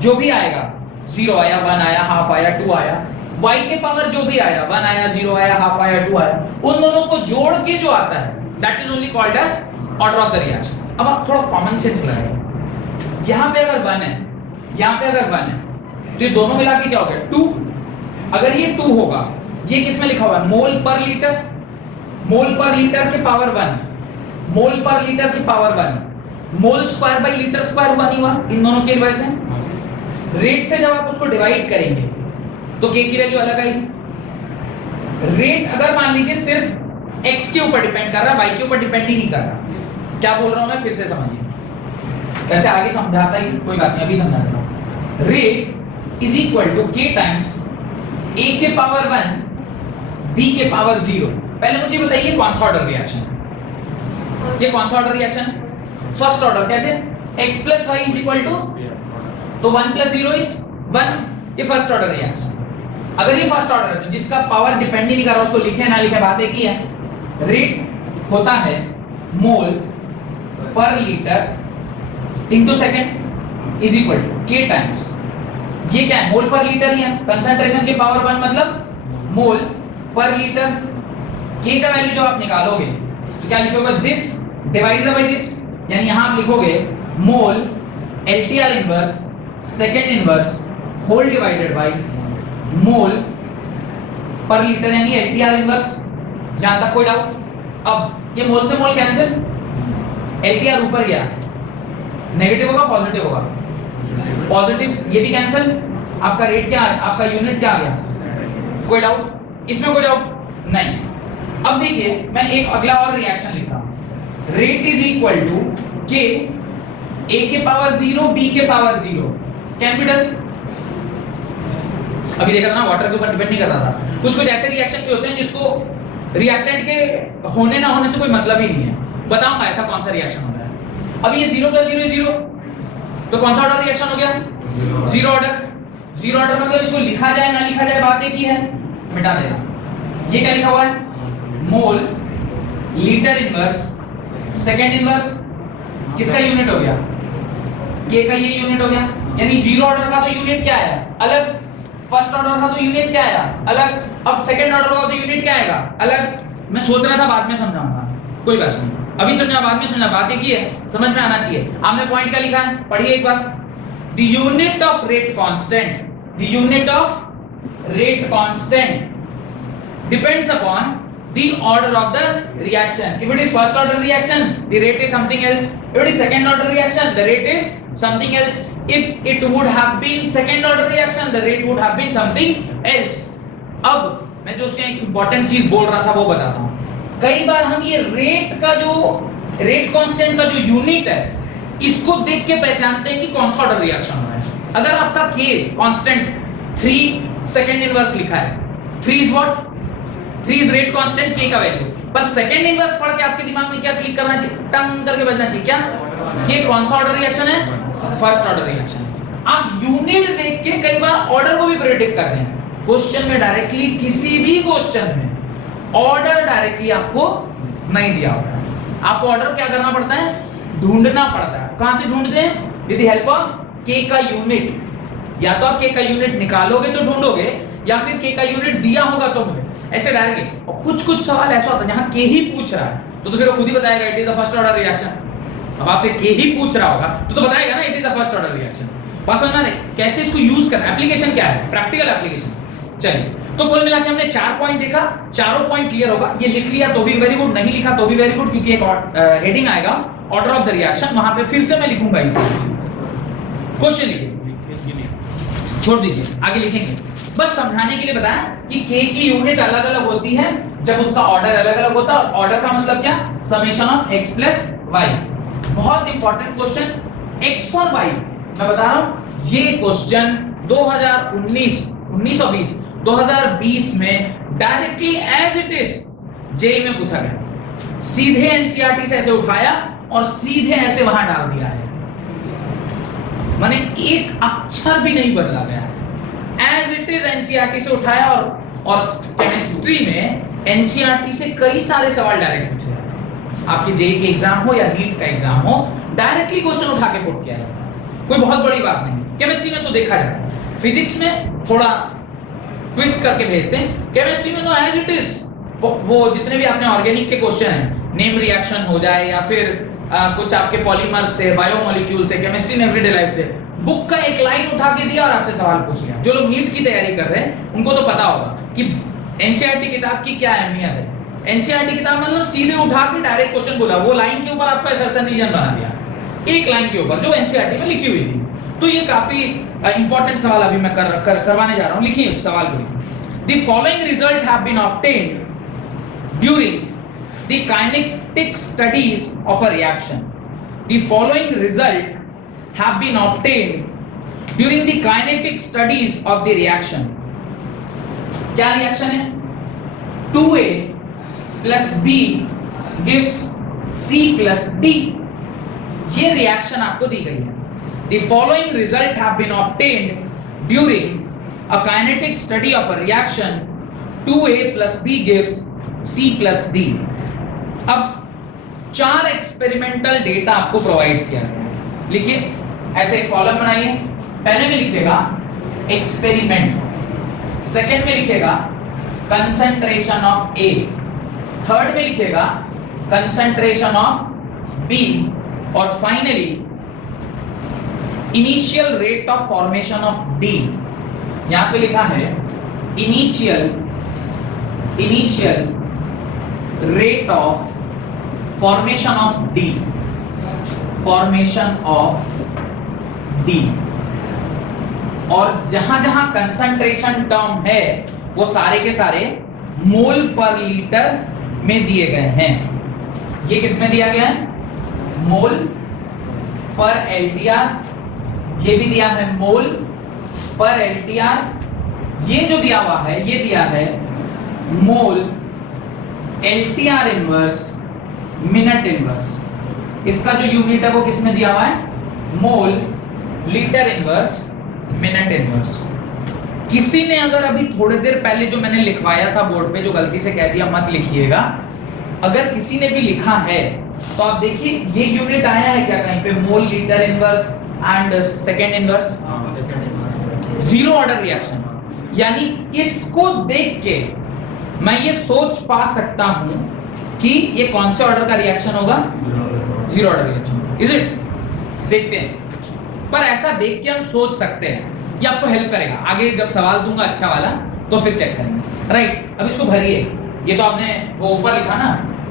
जो भी आएगा, 0 आया, 1 आया, हाफ आया, 2 आया, y के पावर जो भी आया, 1 आया, 0 आया, हाफ आया, 2 आया, उन दोनों को जोड़ के जो आता है that is only called as order of the reaction. अब आप थोड़ा कॉमन सेंस लगाइए, यहां पे अगर 1 है, यहां पे अगर 1 है, तो ये दोनों मिला के क्या हो गया? 2। अगर ये 2 होगा, ये किस में लिखा हुआ है? मोल पर लीटर, मोल पर लीटर के पावर 1, मोल पर लीटर की power 1, mole square by litre square 1 ही हुआ इन दोनों की वजह से। रेट से जब आप उसको डिवाइड करेंगे तो k की वैल्यू अलग आएगी। रेट अगर मान लीजिए सिर्फ x के ऊपर डिपेंड कर रहा है, y के ऊपर डिपेंड ही नहीं कर रहा। क्या बोल रहा हूं मैं, फिर से समझिए, वैसे आगे समझाता ही, कोई बात नहीं अभी समझा देता हूं। Rate is equal to k times a के पावर 1 b के पावर 0। पहले मुझे बताइए कौन सा ऑर्डर रिएक्शन? ये कौन सा ऑर्डर रिएक्शन? First order. कैसे? x plus y is equal to, तो 1 प्लस 0 इज 1, ये फर्स्ट ऑर्डर रिएक्शन। अगर ये फर्स्ट ऑर्डर है तो जिसका पावर डिपेंड ही नहीं कर रहा उसको लिखे ना लिखे बात एक ही है। रेट होता है mole per litre into second is equal to k times, ये क्या है? मोल पर लीटर ही है, कंसंट्रेशन के पावर 1 मतलब मोल पर लीटर। k का वैल्यू जो आप निकालोगे तो क्या लिखोगे? दिस डिवाइडेड बाय दिस, यानी यहां आप लिखोगे mole LTR inverse second inverse whole divided by mole per litre यानी LTR इनवर्स। जहां तक कोई डाउट? अब ये मोल से मोल कैंसिल, LTR ऊपर गया, नेगेटिव होगा पॉजिटिव होगा? पॉजिटिव, ये भी कैंसिल। आपका रेट क्या, आपका यूनिट क्या आ गया? कोई डाउट इसमें? कोई डाउट नहीं। अब देखिए मैं एक अगला और रिएक्शन लिख रहा हूं। Rate is equal to k a के पावर 0 b के पावर 0 कैपिटल। अभी देखा था ना, वाटर के ऊपर डिपेंड नहीं कर रहा था। कुछ कुछ ऐसे रिएक्शन भी होते हैं जिसको रिएक्टेंट के होने ना होने से कोई मतलब ही नहीं है। बताऊंगा ऐसा कौन सा रिएक्शन होता है। अब ये 0 प्लस 0 is 0, तो कौन सा ऑर्डर रिएक्शन हो गया? 0 ऑर्डर। 0 ऑर्डर मतलब इसको लिखा जाए ना लिखा जाए बात एक ही है, मिटा देना। ये क्या लिखा हुआ है? Mole litre inverse second inverse, किसका यूनिट हो गया? k का ये यूनिट हो गया। यानी 0 ऑर्डर का तो यूनिट क्या है? अलग। फर्स्ट ऑर्डर का तो यूनिट क्या आया? अलग। अब सेकंड ऑर्डर का तो यूनिट क्या आएगा? अलग। मैं सोच रहा था बाद में समझाऊंगा, कोई बात नहीं, अभी समझा बाद में समझा, बात एक ही है, समझ में आना चाहिए। आपने पॉइंट क्या लिखा है? पढ़िए एक बार। The unit of rate constant, the unit of rate constant depends upon the order of the reaction. If it is first order reaction, the rate is something else. If it is second order reaction, the rate is something else. If it would have been second order reaction, the rate would have been something else. अब मैं जो उसके एक इंपॉर्टेंट चीज बोल रहा था वो बताता हूँ। कई बार हम ये रेट का जो रेट कांस्टेंट का जो यूनिट है इसको देख के पहचानते हैं कि कौन सा ऑर्डर रिएक्शन हो रहा है। अगर आपका k कांस्टेंट 3 सेकंड इनवर्स लिखा है, 3 is what? 3 is rate constant k का वैल्यू, पर सेकंड इनवर्स पढ़ के आपके दिमाग में क्या क्लिक करना चाहिए? टंग करके बजना चाहिए क्या? ये कौन सा ऑर्डर रिएक्शन है? First order reaction. आप यूनिट देख के कई बार ऑर्डर को भी प्रेडिक्ट करते हैं। क्वेश्चन में डायरेक्टली, किसी भी क्वेश्चन में ऑर्डर डायरेक्टली आपको नहीं दिया होगा, आपको ऑर्डर क्या करना पड़ता है? ढूंढना पड़ता है। कहां से ढूंढते हैं? With the help of k का यूनिट। या तो आप k का यूनिट निकालोगे तो ढूंढोगे, या फिर k का यूनिट दिया होगा तो ऐसे डायरेक्टली। और कुछ सवाल ऐसा होता है जहां k ही पूछ रहा है तो फिर वो खुद ही बताएगा it is the first order reaction. अब आपसे k ही पूछ रहा होगा तो बताएगा ना it is the first order reaction. बात समझ में आ रही? कैसे इसको यूज करना, एप्लीकेशन क्या है, प्रैक्टिकल एप्लीकेशन। चलिए, तो कुल मिला के हमने 4 पॉइंट देखा, चारों पॉइंट क्लियर होगा। ये लिख लिया तो भी वेरी गुड, नहीं लिखा तो भी वेरी गुड, क्योंकि एक हेडिंग आएगा ऑर्डर ऑफ द रिएक्शन, वहां पे फिर से मैं लिखूंगा क्वेश्चन लिखिए, छोड़ दीजिए आगे लिखेंगे। बस समझाने के लिए बताया कि k की यूनिट अलग अलग होती है जब उसका ऑर्डर अलग अलग होता है। ऑर्डर का मतलब क्या? Summation of x plus y। बहुत इंपॉर्टेंट क्वेश्चन, एक्स और वाई, मैं बता रहा हूं ये क्वेश्चन 2020 में directly as it is JEE में पूछा गया, सीधे एनसीईआरटी से ऐसे उठाया और सीधे ऐसे वहां डाल दिया है, माने एक अक्षर भी नहीं बदला गया है, एज इट इज एनसीईआरटी से उठाया और केमिस्ट्री में एनसीईआरटी से कई सारे सवाल डायरेक्ट पूछे जाते हैं, आपके जेई के एग्जाम हो या नीट का एग्जाम हो, डायरेक्टली क्वेश्चन उठा के पुट किया जाता है, कोई बहुत बड़ी बात नहीं। केमिस्ट्री में तो देखा जाता है, फिजिक्स में थोड़ा ट्विस्ट करके भेजते हैं, केमिस्ट्री में तो एज इट इज वो जितने भी आपने ऑर्गेनिक के क्वेश्चन हैं, नेम रिएक्शन हो जाए या फिर कुछ आपके पॉलीमर्स से, बायोमोलिक्यूल से, केमिस्ट्री इन एवरीडे लाइफ से, बुक का एक लाइन उठा के दिया और आपसे सवाल पूछ लिया। जो लोग नीट की तैयारी कर रहे हैं उनको तो पता होगा कि एनसीईआरटी किताब की क्या अहमियत है। एनसीईआरटी किताब मतलब सीधे उठा के डायरेक्ट क्वेश्चन बोला, वो लाइन के ऊपर आपको एसएसएन रीजन बना दिया, एक लाइन के ऊपर जो एनसीईआरटी में लिखी हुई थी। तो ये काफी इंपॉर्टेंट सवाल अभी मैं करवाने जा रहा हूं, लिखिए उस सवाल को। The following result have been obtained during the kinetic studies of a reaction. The following result have been obtained during the kinetic studies of the reaction. क्या रिएक्शन है? 2A plus B gives C plus D. ये रिएक्शन आपको दी गई है। The following result have been obtained during a kinetic study of a reaction. 2A plus B gives C plus D. अब 4 एक्सपेरिमेंटल डेटा आपको प्रोवाइड किया गया है। लिखिए, ऐसे एक कॉलम बनाइए, पहले में लिखेगा एक्सपेरिमेंट, सेकंड में लिखेगा कंसंट्रेशन ऑफ ए, थर्ड में लिखेगा कंसंट्रेशन ऑफ बी, और finally initial rate of formation of D. यहां पे लिखा है initial rate of formation of D, formation of D, और जहां जहां कंसंट्रेशन टर्म है वो सारे के सारे मोल पर लीटर में दिए गए हैं। ये किस में दिया गया है? मोल पर एलटीआर, ये भी दिया है मोल पर एलटीआर। ये जो दिया हुआ है ये दिया है मोल एलटीआर इनवर्स मिनट इनवर्स। इसका जो यूनिट है वो किस में दिया हुआ है? Mole litre inverse minute inverse. किसी ने अगर अभी थोड़ी देर पहले जो मैंने लिखवाया था बोर्ड पे, जो गलती से कह दिया मत लिखिएगा, अगर किसी ने भी लिखा है तो आप देखिए ये यूनिट आया है क्या कहीं पे? Mole litre inverse and second inverse, zero order reaction. यानी इसको देख के मैं ये सोच पा सकता हूं कि ये कौन से ऑर्डर का रिएक्शन होगा? Zero order reaction. Is it? देखते हैं, पर ऐसा देख के हम सोच सकते हैं, ये आपको हेल्प करेगा। आगे जब सवाल दूंगा अच्छा वाला तो फिर चेक करेंगे, राइट? अब इसको भरिए। ये तो आपने वो ऊपर लिखा ना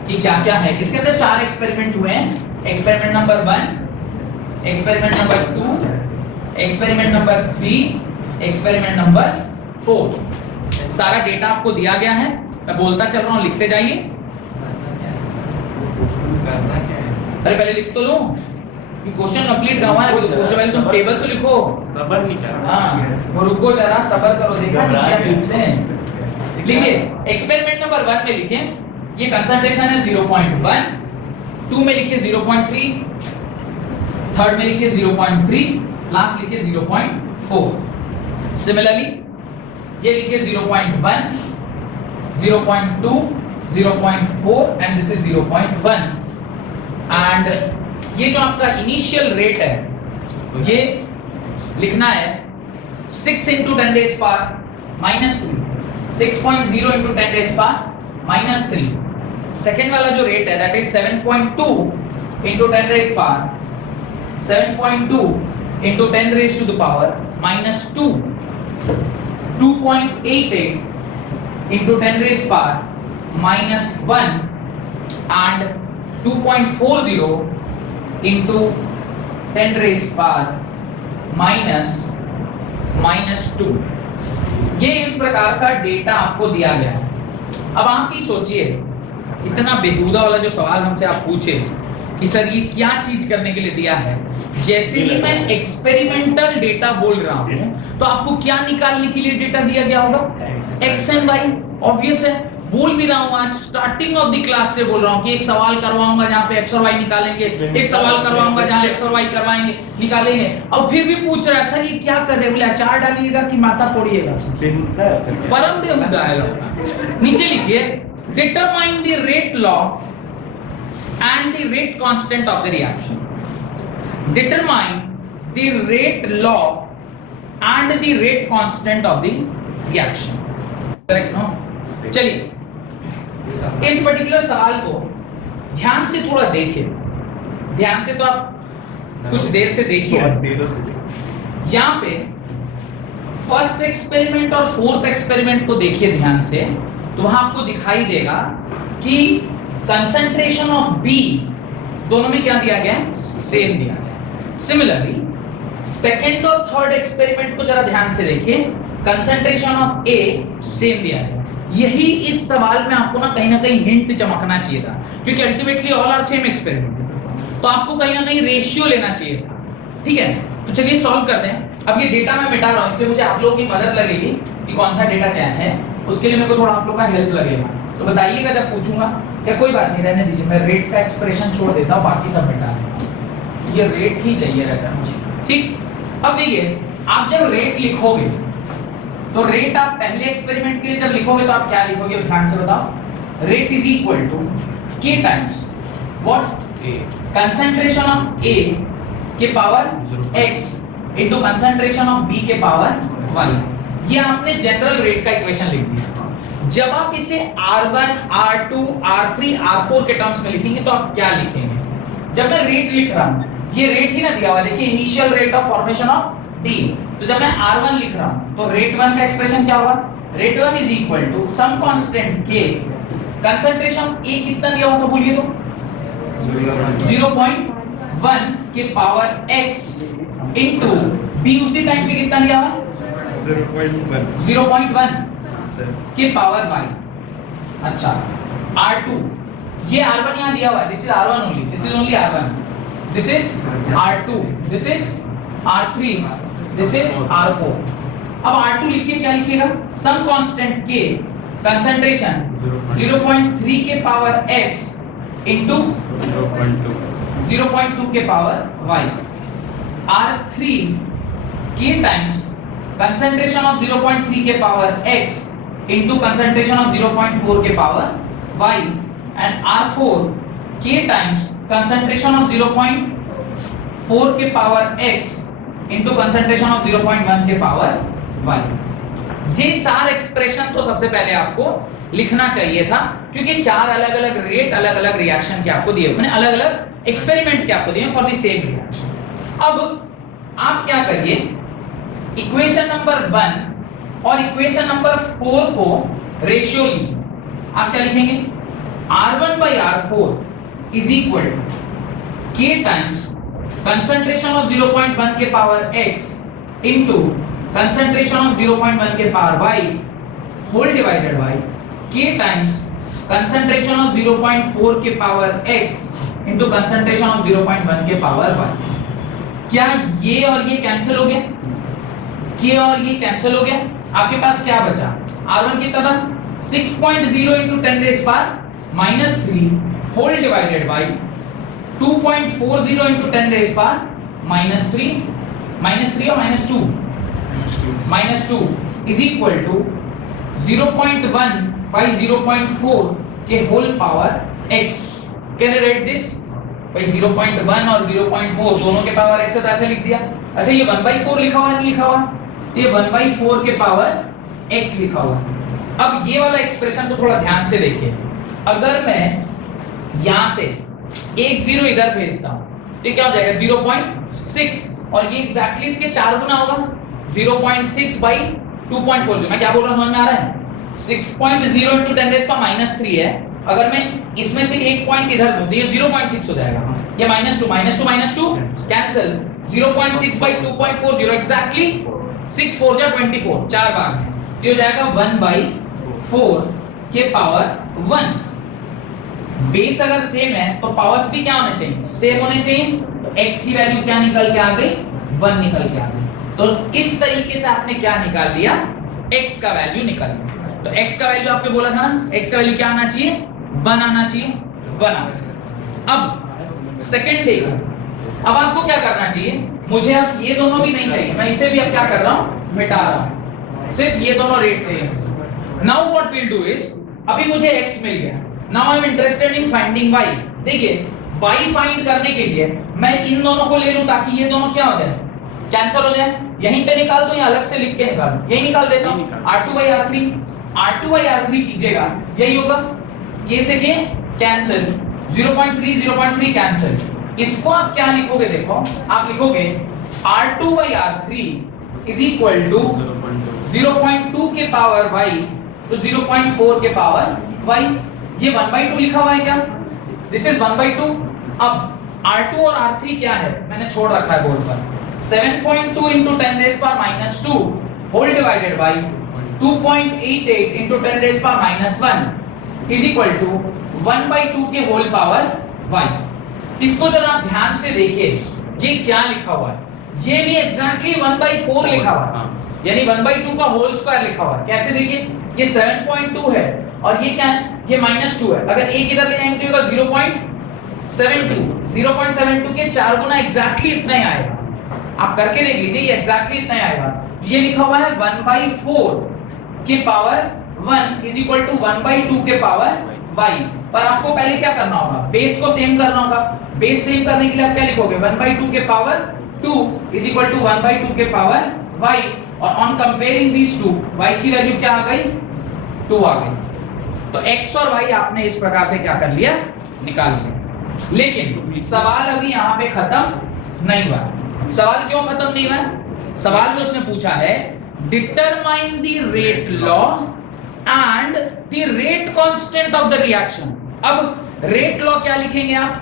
कि क्या क्या है। इसके अंदर 4 एक्सपेरिमेंट हुए हैं। Experiment number 1, experiment number 2, experiment number 3, experiment number 4। सारा डेटा आपको दिया गया है, मैं बोलता चल रहा हूं, लिखते जाइए। अरे पहले लिख तो लो, क्वेश्चन कंप्लीट करवा है, तो क्वेश्चन पहले तुम टेबल तो लिखो। सबर नहीं कर रहा। हाँ, वो रुको जरा, सबर करो। देखा क्या ठीक से लिखिए। एक्सपेरिमेंट नंबर 1 में लिखिए ये कंसंट्रेशन है 0.1, 2 में लिखिए 0.3, थर्ड में लिखिए 0.3, लास्ट लिखिए 0.4। सिमिलरली ये लिखिए 0.1, 0.2, 0.4 एंड दिस इज 0.1। एंड ये जो आपका इनिशियल रेट है ये लिखना है 6 into 10 raised power -3, 6.0 into 10 raised power -3। Second वाला जो रेट है that is 7.2 into 10 raised power 7.2 into 10 raised to the power -2, 2.88 into 10 raised power -1 and 2.40 into 10 raised power -2। ये इस प्रकार का डेटा आपको दिया गया है। अब आप ही सोचिए, इतना बेहुदा वाला जो सवाल हमसे आप पूछे कि सर ये क्या चीज करने के लिए दिया है, जैसे ही मैं एक्सपेरिमेंटल डेटा बोल रहा हूं तो आपको क्या निकालने के लिए डेटा दिया गया होगा? X and Y. ऑब्वियस है, बोल भी रहा हूं, आज स्टार्टिंग ऑफ द क्लास से बोल रहा हूं कि एक सवाल करवाऊंगा जहां पे एक्स और वाई निकालेंगे, एक सवाल करवाऊंगा जहां एक्स और वाई करवाएंगे निकालेंगे। अब फिर भी पूछ रहा है सर ये क्या कर रहे हैं? बोले अचार डालिएगा कि माता फोड़िएगा? परम बेहुदा है। नीचे लिखिए determine the rate law and the rate constant of the reaction. Determine the rate law and the rate constant of the reaction. Correct, no? चलिए इस पर्टिकुलर सवाल को ध्यान से थोड़ा देखिए। ध्यान से तो आप कुछ देर से देखिए। यहाँ पे फर्स्ट एक्सपेरिमेंट और फोर्थ एक्सपेरिमेंट को देखिए ध्यान से, तो वहां आपको दिखाई देगा कि कंसंट्रेशन ऑफ बी दोनों में क्या दिया गया है? सेम दिया गया है। सिमिलरली सेकंड और थर्ड एक्सपेरिमेंट को जरा ध्यान से देखिए, कंसंट्रेशन ऑफ ए सेम दिया है। यही इस सवाल में आपको ना कहीं हिंट चमकना चाहिए था, क्योंकि ultimately all are same experiment, तो आपको कहीं ना कहीं रेशियो लेना चाहिए था। ठीक है, तो चलिए सॉल्व करते हैं। अब ये डेटा मैं मिटा रहा हूं, इससे मुझे आप लोगों की मदद लगेगी कि कौन सा डेटा क्या है, उसके लिए मेरे को थोड़ा आप लोगों का हेल्प लगेगा। तो बताइएगा जब पूछूंगा, या कोई बात नहीं रहने दीजिए, मैं रेट का एक्सप्रेशन छोड़ देता हूं, बाकी सब मिटा देता हूं। ये रेट ही चाहिए रहता है मुझे। ठीक, अब देखिए आप जब रेट लिखोगे तो रेट आप पहले एक्सपेरिमेंट के लिए जब लिखोगे तो आप क्या लिखोगे? ध्यान से बताओ। रेट इज इक्वल टू के टाइम्स व्हाट? कंसंट्रेशन ऑफ ए के power x into concentration of b के पावर y। ये आपने जनरल रेट का इक्वेशन लिख दिया। जब आप इसे R1, R2, R3, R4 के टर्म्स में लिखेंगे तो आप क्या लिखेंगे? जब मैं रेट लिख रहा हूं, ये रेट ही ना दिया हुआ, देखिए initial rate of formation of D, तो जब मैं R1 लिख रहा हूं तो रेट 1 का एक्सप्रेशन क्या होगा? Rate 1 is equal to some constant K, concentration A कितना दिया हुआ था बोलिए तो? 0.1 के पावर x इनटू B उसी टाइम पे कितना दिया हुआ? 0.1 के पावर y। अच्छा, R2, ये R1 यहाँ दिया हुआ है, this is R1 only, this is only R1, this is R2, this is R3, this is R4। अब R2 लिखिए, क्या लिखिएगा? सम कांस्टेंट K, कंसंट्रेशन 0.3 के पावर x इनटू 0.2 के power y। R3 K times concentration of 0.3 के power x into concentration of 0.4 के power y, and R4 K times concentration of 0.4 के power x into concentration of 0.1 के power y। ये चार एक्सप्रेशन तो सबसे पहले आपको लिखना चाहिए था, क्योंकि चार अलग अलग रेट अलग अलग रिएक्शन के आपको दिए, मैंने अलग अलग एक्सपेरिमेंट के आपको दिए फॉर द सेम रिएक्शन। अब आप क्या करिए, इक्वेशन नंबर 1 और इक्वेशन नंबर 4 को रेशियो लीजिए। आप क्या लिखेंगे? R1 by R4 is equal to K times concentration of 0.1 के power x into concentration of 0.1 के power y whole divided by K times concentration of 0.4 के power x into concentration of 0.1 के पावर y। क्या ये और ये कैंसिल हो गया? K और ये कैंसिल हो गया? आपके पास क्या बचा? R1 कितना था? 6.0 into 10 raised power -3 whole divided by 2.40 into 10 raised power -3 or -2 -2 is equal to 0.1 by 0.4 के whole power x। Can you write this? भाई 0.1 और 0.4 दोनों के पावर x ऐसे लिख दिया। अच्छा, ये 1/4 लिखा हुआ नहीं लिखा हुआ? ये 1/4 के पावर x लिखा हुआ। अब ये वाला एक्सप्रेशन तो थोड़ा ध्यान से देखिए। अगर मैं यहां से एक जीरो इधर भेजता हूं तो क्या हो जाएगा? 0.6, और ये एग्जैक्टली इसके 4 गुना होगा, 0.6 by 2.4। मैं क्या बोल रहा हूं, समझ में आ रहा है? 6.0 into 10 raised power -3 है। अगर मैं इसमें से एक पॉइंट इधर दूं तो ये 0.6 हो जाएगा। ये -2 कैंसिल, 0.6 by 2.40 एग्जैक्टली 6 4 जा 24, 4 बार है, तो हो जाएगा 1/4 के पावर 1। बेस अगर सेम है तो पावर्स भी क्या होने चाहिए, सेम होने चाहिए। तो x की वैल्यू क्या निकल के आ गई, 1 निकल के आ गई। तो इस तरीके से आपने क्या निकाल लिया, x का वैल्यू निकल गया। तो x का वैल्यू आपने बोला था ना, x का वैल्यू क्या आना चाहिए, 1 आना चाहिए, 1 आ गया। अब सेकंड देखो, अब आपको क्या करना चाहिए, मुझे अब ये दोनों भी नहीं चाहिए, मैं इसे भी अब क्या कर रहा हूं, मिटा रहा हूं, सिर्फ ये दोनों रेट चाहिए। Now what will do is, अभी मुझे x मिल गया, now I am interested in finding y। देखिए y फाइंड करने के लिए मैं इन दोनों को ले लूं ताकि ये दोनों क्या हो जाए, कैंसिल हो जाए। यहीं पे निकाल दो या अलग से लिख के निकाल, यही निकाल देता हूं, r2/r3, r2/r3 कीजिएगा, यही होगा, k से k कैंसिल, 0.3 0.3 कैंसिल। इसको आप क्या लिखोगे, देखो आप लिखोगे r2/r3 इज इक्वल टू 0.2 के पावर y तो 0.4 के पावर y। ये 1/2 लिखा हुआ है क्या, दिस इज 1/2। अब r2 और r3 क्या है, मैंने छोड़ रखा है बोर्ड पर, 7.2 into 10 raised power minus 2 whole divided by 2.88 into 10 raised power minus 1 is equal to 1/2 के whole power y। इसको जरा आप ध्यान से देखिए, ये क्या लिखा हुआ है, ये भी एग्जैक्टली 1/4 लिखा हुआ है, यानी 1/2 का होल स्क्वायर लिखा हुआ है। कैसे देखिए, ये 7.2 है और ये क्या है, ये -2 है, अगर एक इधर ले जाएंगे तो होगा 0.72, 0.72 के 4 गुना एग्जैक्टली इतना ही आएगा। आप करके देख लीजिए, ये एग्जैक्टली इतना ही आएगा। ये लिखा हुआ है 1/4 के पावर 1 इज इक्वल टू 1/2 के पावर y। पर आपको पहले क्या करना होगा, बेस को सेम करना होगा। बेस सेम करने के लिए आप क्या लिखोगे, 1/2 के पावर 2 इज इक्वल टू 1/2 के पावर y, और on comparing these two y की वैल्यू क्या आ गई, 2 आ गई। तो x और y आपने इस प्रकार से क्या कर लिया, निकाल लिया। लेकिन सवाल अभी यहाँ पे खत्म नहीं हुआ। सवाल क्यों खत्म नहीं हुआ, सवाल में उसने पूछा है determine the rate law and the rate constant of the reaction. अब रेट लॉ क्या लिखेंगे आप,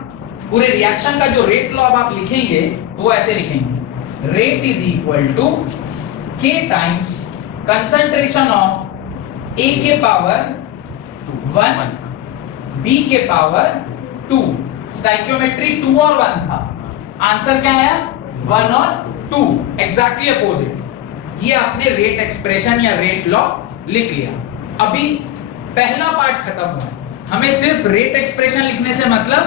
पूरे रिएक्शन का जो रेट लॉ अब आप लिखेंगे वो ऐसे लिखेंगे, rate is equal to k times concentration of a के पावर 1 b के पावर 2। स्टोइकियोमेट्री 2 और 1 था, आंसर क्या आया 1 और 2, एग्जैक्टली अपोजिट। ये आपने रेट एक्सप्रेशन या रेट लॉ लिख लिया। अभी पहला पार्ट खत्म हुआ, हमें सिर्फ रेट एक्सप्रेशन लिखने से मतलब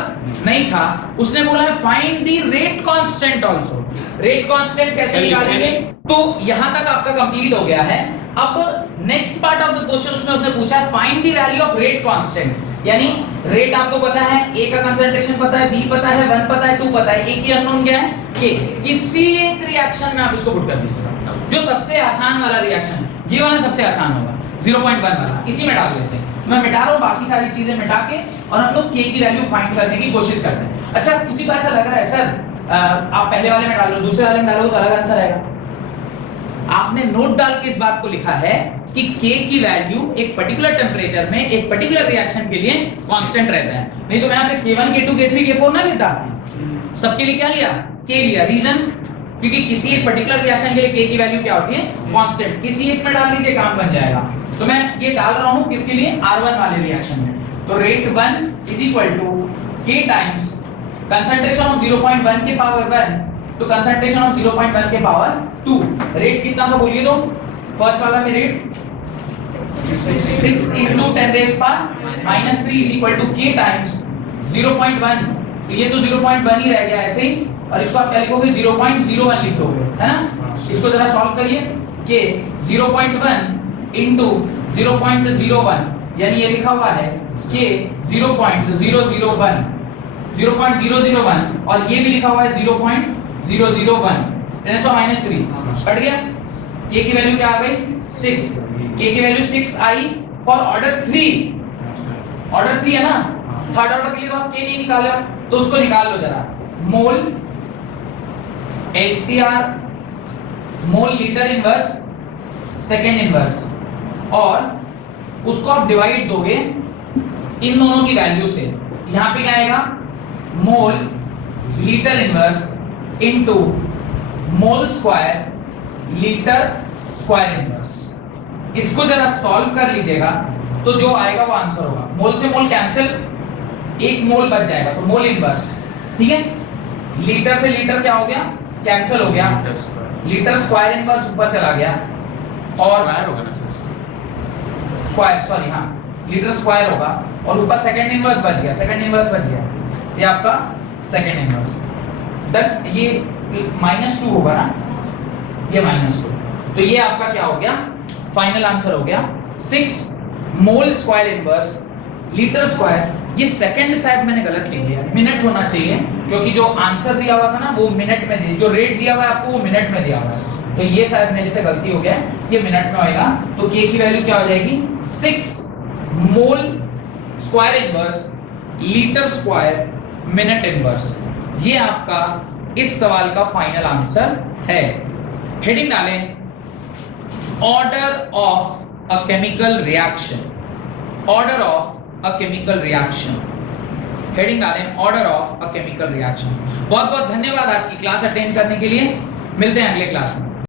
नहीं था, उसने बोला है find the rate constant also. Rate constant कैसे निकालेंगे, तो यहां तक आपका कंप्लीट हो गया है। अब next part of the question उसमें उसने पूछा है find the value of rate constant, यानी रेट आपको पता है, A का कंसंट्रेशन पता है, B पता है, 1 पता है, 2 पता है, A की अननोन क्या है, K। किसी एक रिएक्शन में आप इसको पुट कर दीजिए, जो सबसे आसान वाला रिएक्शन है, ये वाला सबसे आसान होगा 0.1 वाला, इसी में डाल देते हैं। मैं मिटा रहा हूं, बाकी सारी चीजें मिटा के और हम लोग K की वैल्यू फाइंड करने की कोशिश करते हैं। अच्छा, किसी को ऐसा लग रहा है सर आप पहले वाले में डालो, दूसरे वाले में डालो तो अलग आंसर आएगा। आपने नोट डाल के इस बात को लिखा है कि K की वैल्यू एक पर्टिकुलर टेम्परेचर में एक पर्टिकुलर रिएक्शन के लिए कांस्टेंट रहता है, नहीं तो मैं यहाँ पे K1 K2 K3 K4 ना लेता, सबके लिए क्या लिया, K लिया। रीजन, क्योंकि किसी एक पर्टिकुलर रिएक्शन के लिए K की वैल्यू क्या होती है, कांस्टेंट। किसी एक में डाल दीजिए, काम बन जाएगा। तो मैं ये डाल रहा हूं किसके लिए, R1 वाले रिएक्शन में। तो rate 1 is equal to K times concentration of 0.1 के पावर 1 तो कंसंट्रेशन ऑफ 0.1 के पावर 2। रेट कितना था बोलिए, तो फर्स्ट वाला में rate 6 into 10 raised power minus 3 is equal to K times 0.1। तो ये तो 0.1 ही रह गया ऐसे ही, और इसको आप क्या लिखोगे, 0.01 लिख दोगे, है ना। इसको जरा सॉल्व करिए, K 0.1 into 0.01, यानी ये लिखा हुआ है K 0.001, 0.001, और ये भी लिखा हुआ है 0.001, 10⁻³ कट गया। K की वैल्यू क्या आ गई, 6। K की value 6 I for order 3। Order 3 है ना, थर्ड ऑर्डर के लिए तो आप K नहीं निकाले, तो उसको निकाल लो जरा। मोल LTR, mole litre inverse second inverse, और उसको आप डिवाइड दोगे इन दोनों की वैल्यू से। यहां पे क्या आएगा, mole litre inverse into mole square litre square inverse. इसको जरा सॉल्व कर लीजिएगा तो जो आएगा वो आंसर होगा। मोल से मोल कैंसिल, एक मोल बच जाएगा, तो मोल इनवर्स, ठीक है। लीटर से लीटर क्या हो गया, कैंसिल हो गया, लीटर स्क्वायर इनवर्स ऊपर चला गया और स्क्वायर होगा ना सर? स्क्वायर, सॉरी हाँ, लीटर स्क्वायर होगा और ऊपर सेकंड इनवर्स बच गया, सेकंड इनवर्स बच गया, ये आपका सेकंड इनवर्स। देन ये -2 होगा ना, ये -2, तो ये आपका क्या हो गया, फाइनल आंसर हो गया 6 mole square inverse litre square. ये सेकंड शायद मैंने गलत लिख दिया, मिनट होना चाहिए, क्योंकि जो आंसर दिया हुआ था ना वो मिनट में दिया, जो रेट दिया हुआ है आपको वो मिनट में दिया हुआ है, तो ये शायद मेरे से गलती हो गया, ये मिनट में होएगा, तो k की वैल्यू क्या हो जाएगी 6 mole square inverse litre square minute inverse. ये आपका इस सवाल का फाइनल आंसर है। हेडिंग डालें order of a chemical reaction, order of a chemical reaction, heading डालें order of a chemical reaction. बहुत बहुत धन्यवाद आज की क्लास अटेंड करने के लिए, मिलते हैं अगले क्लास में।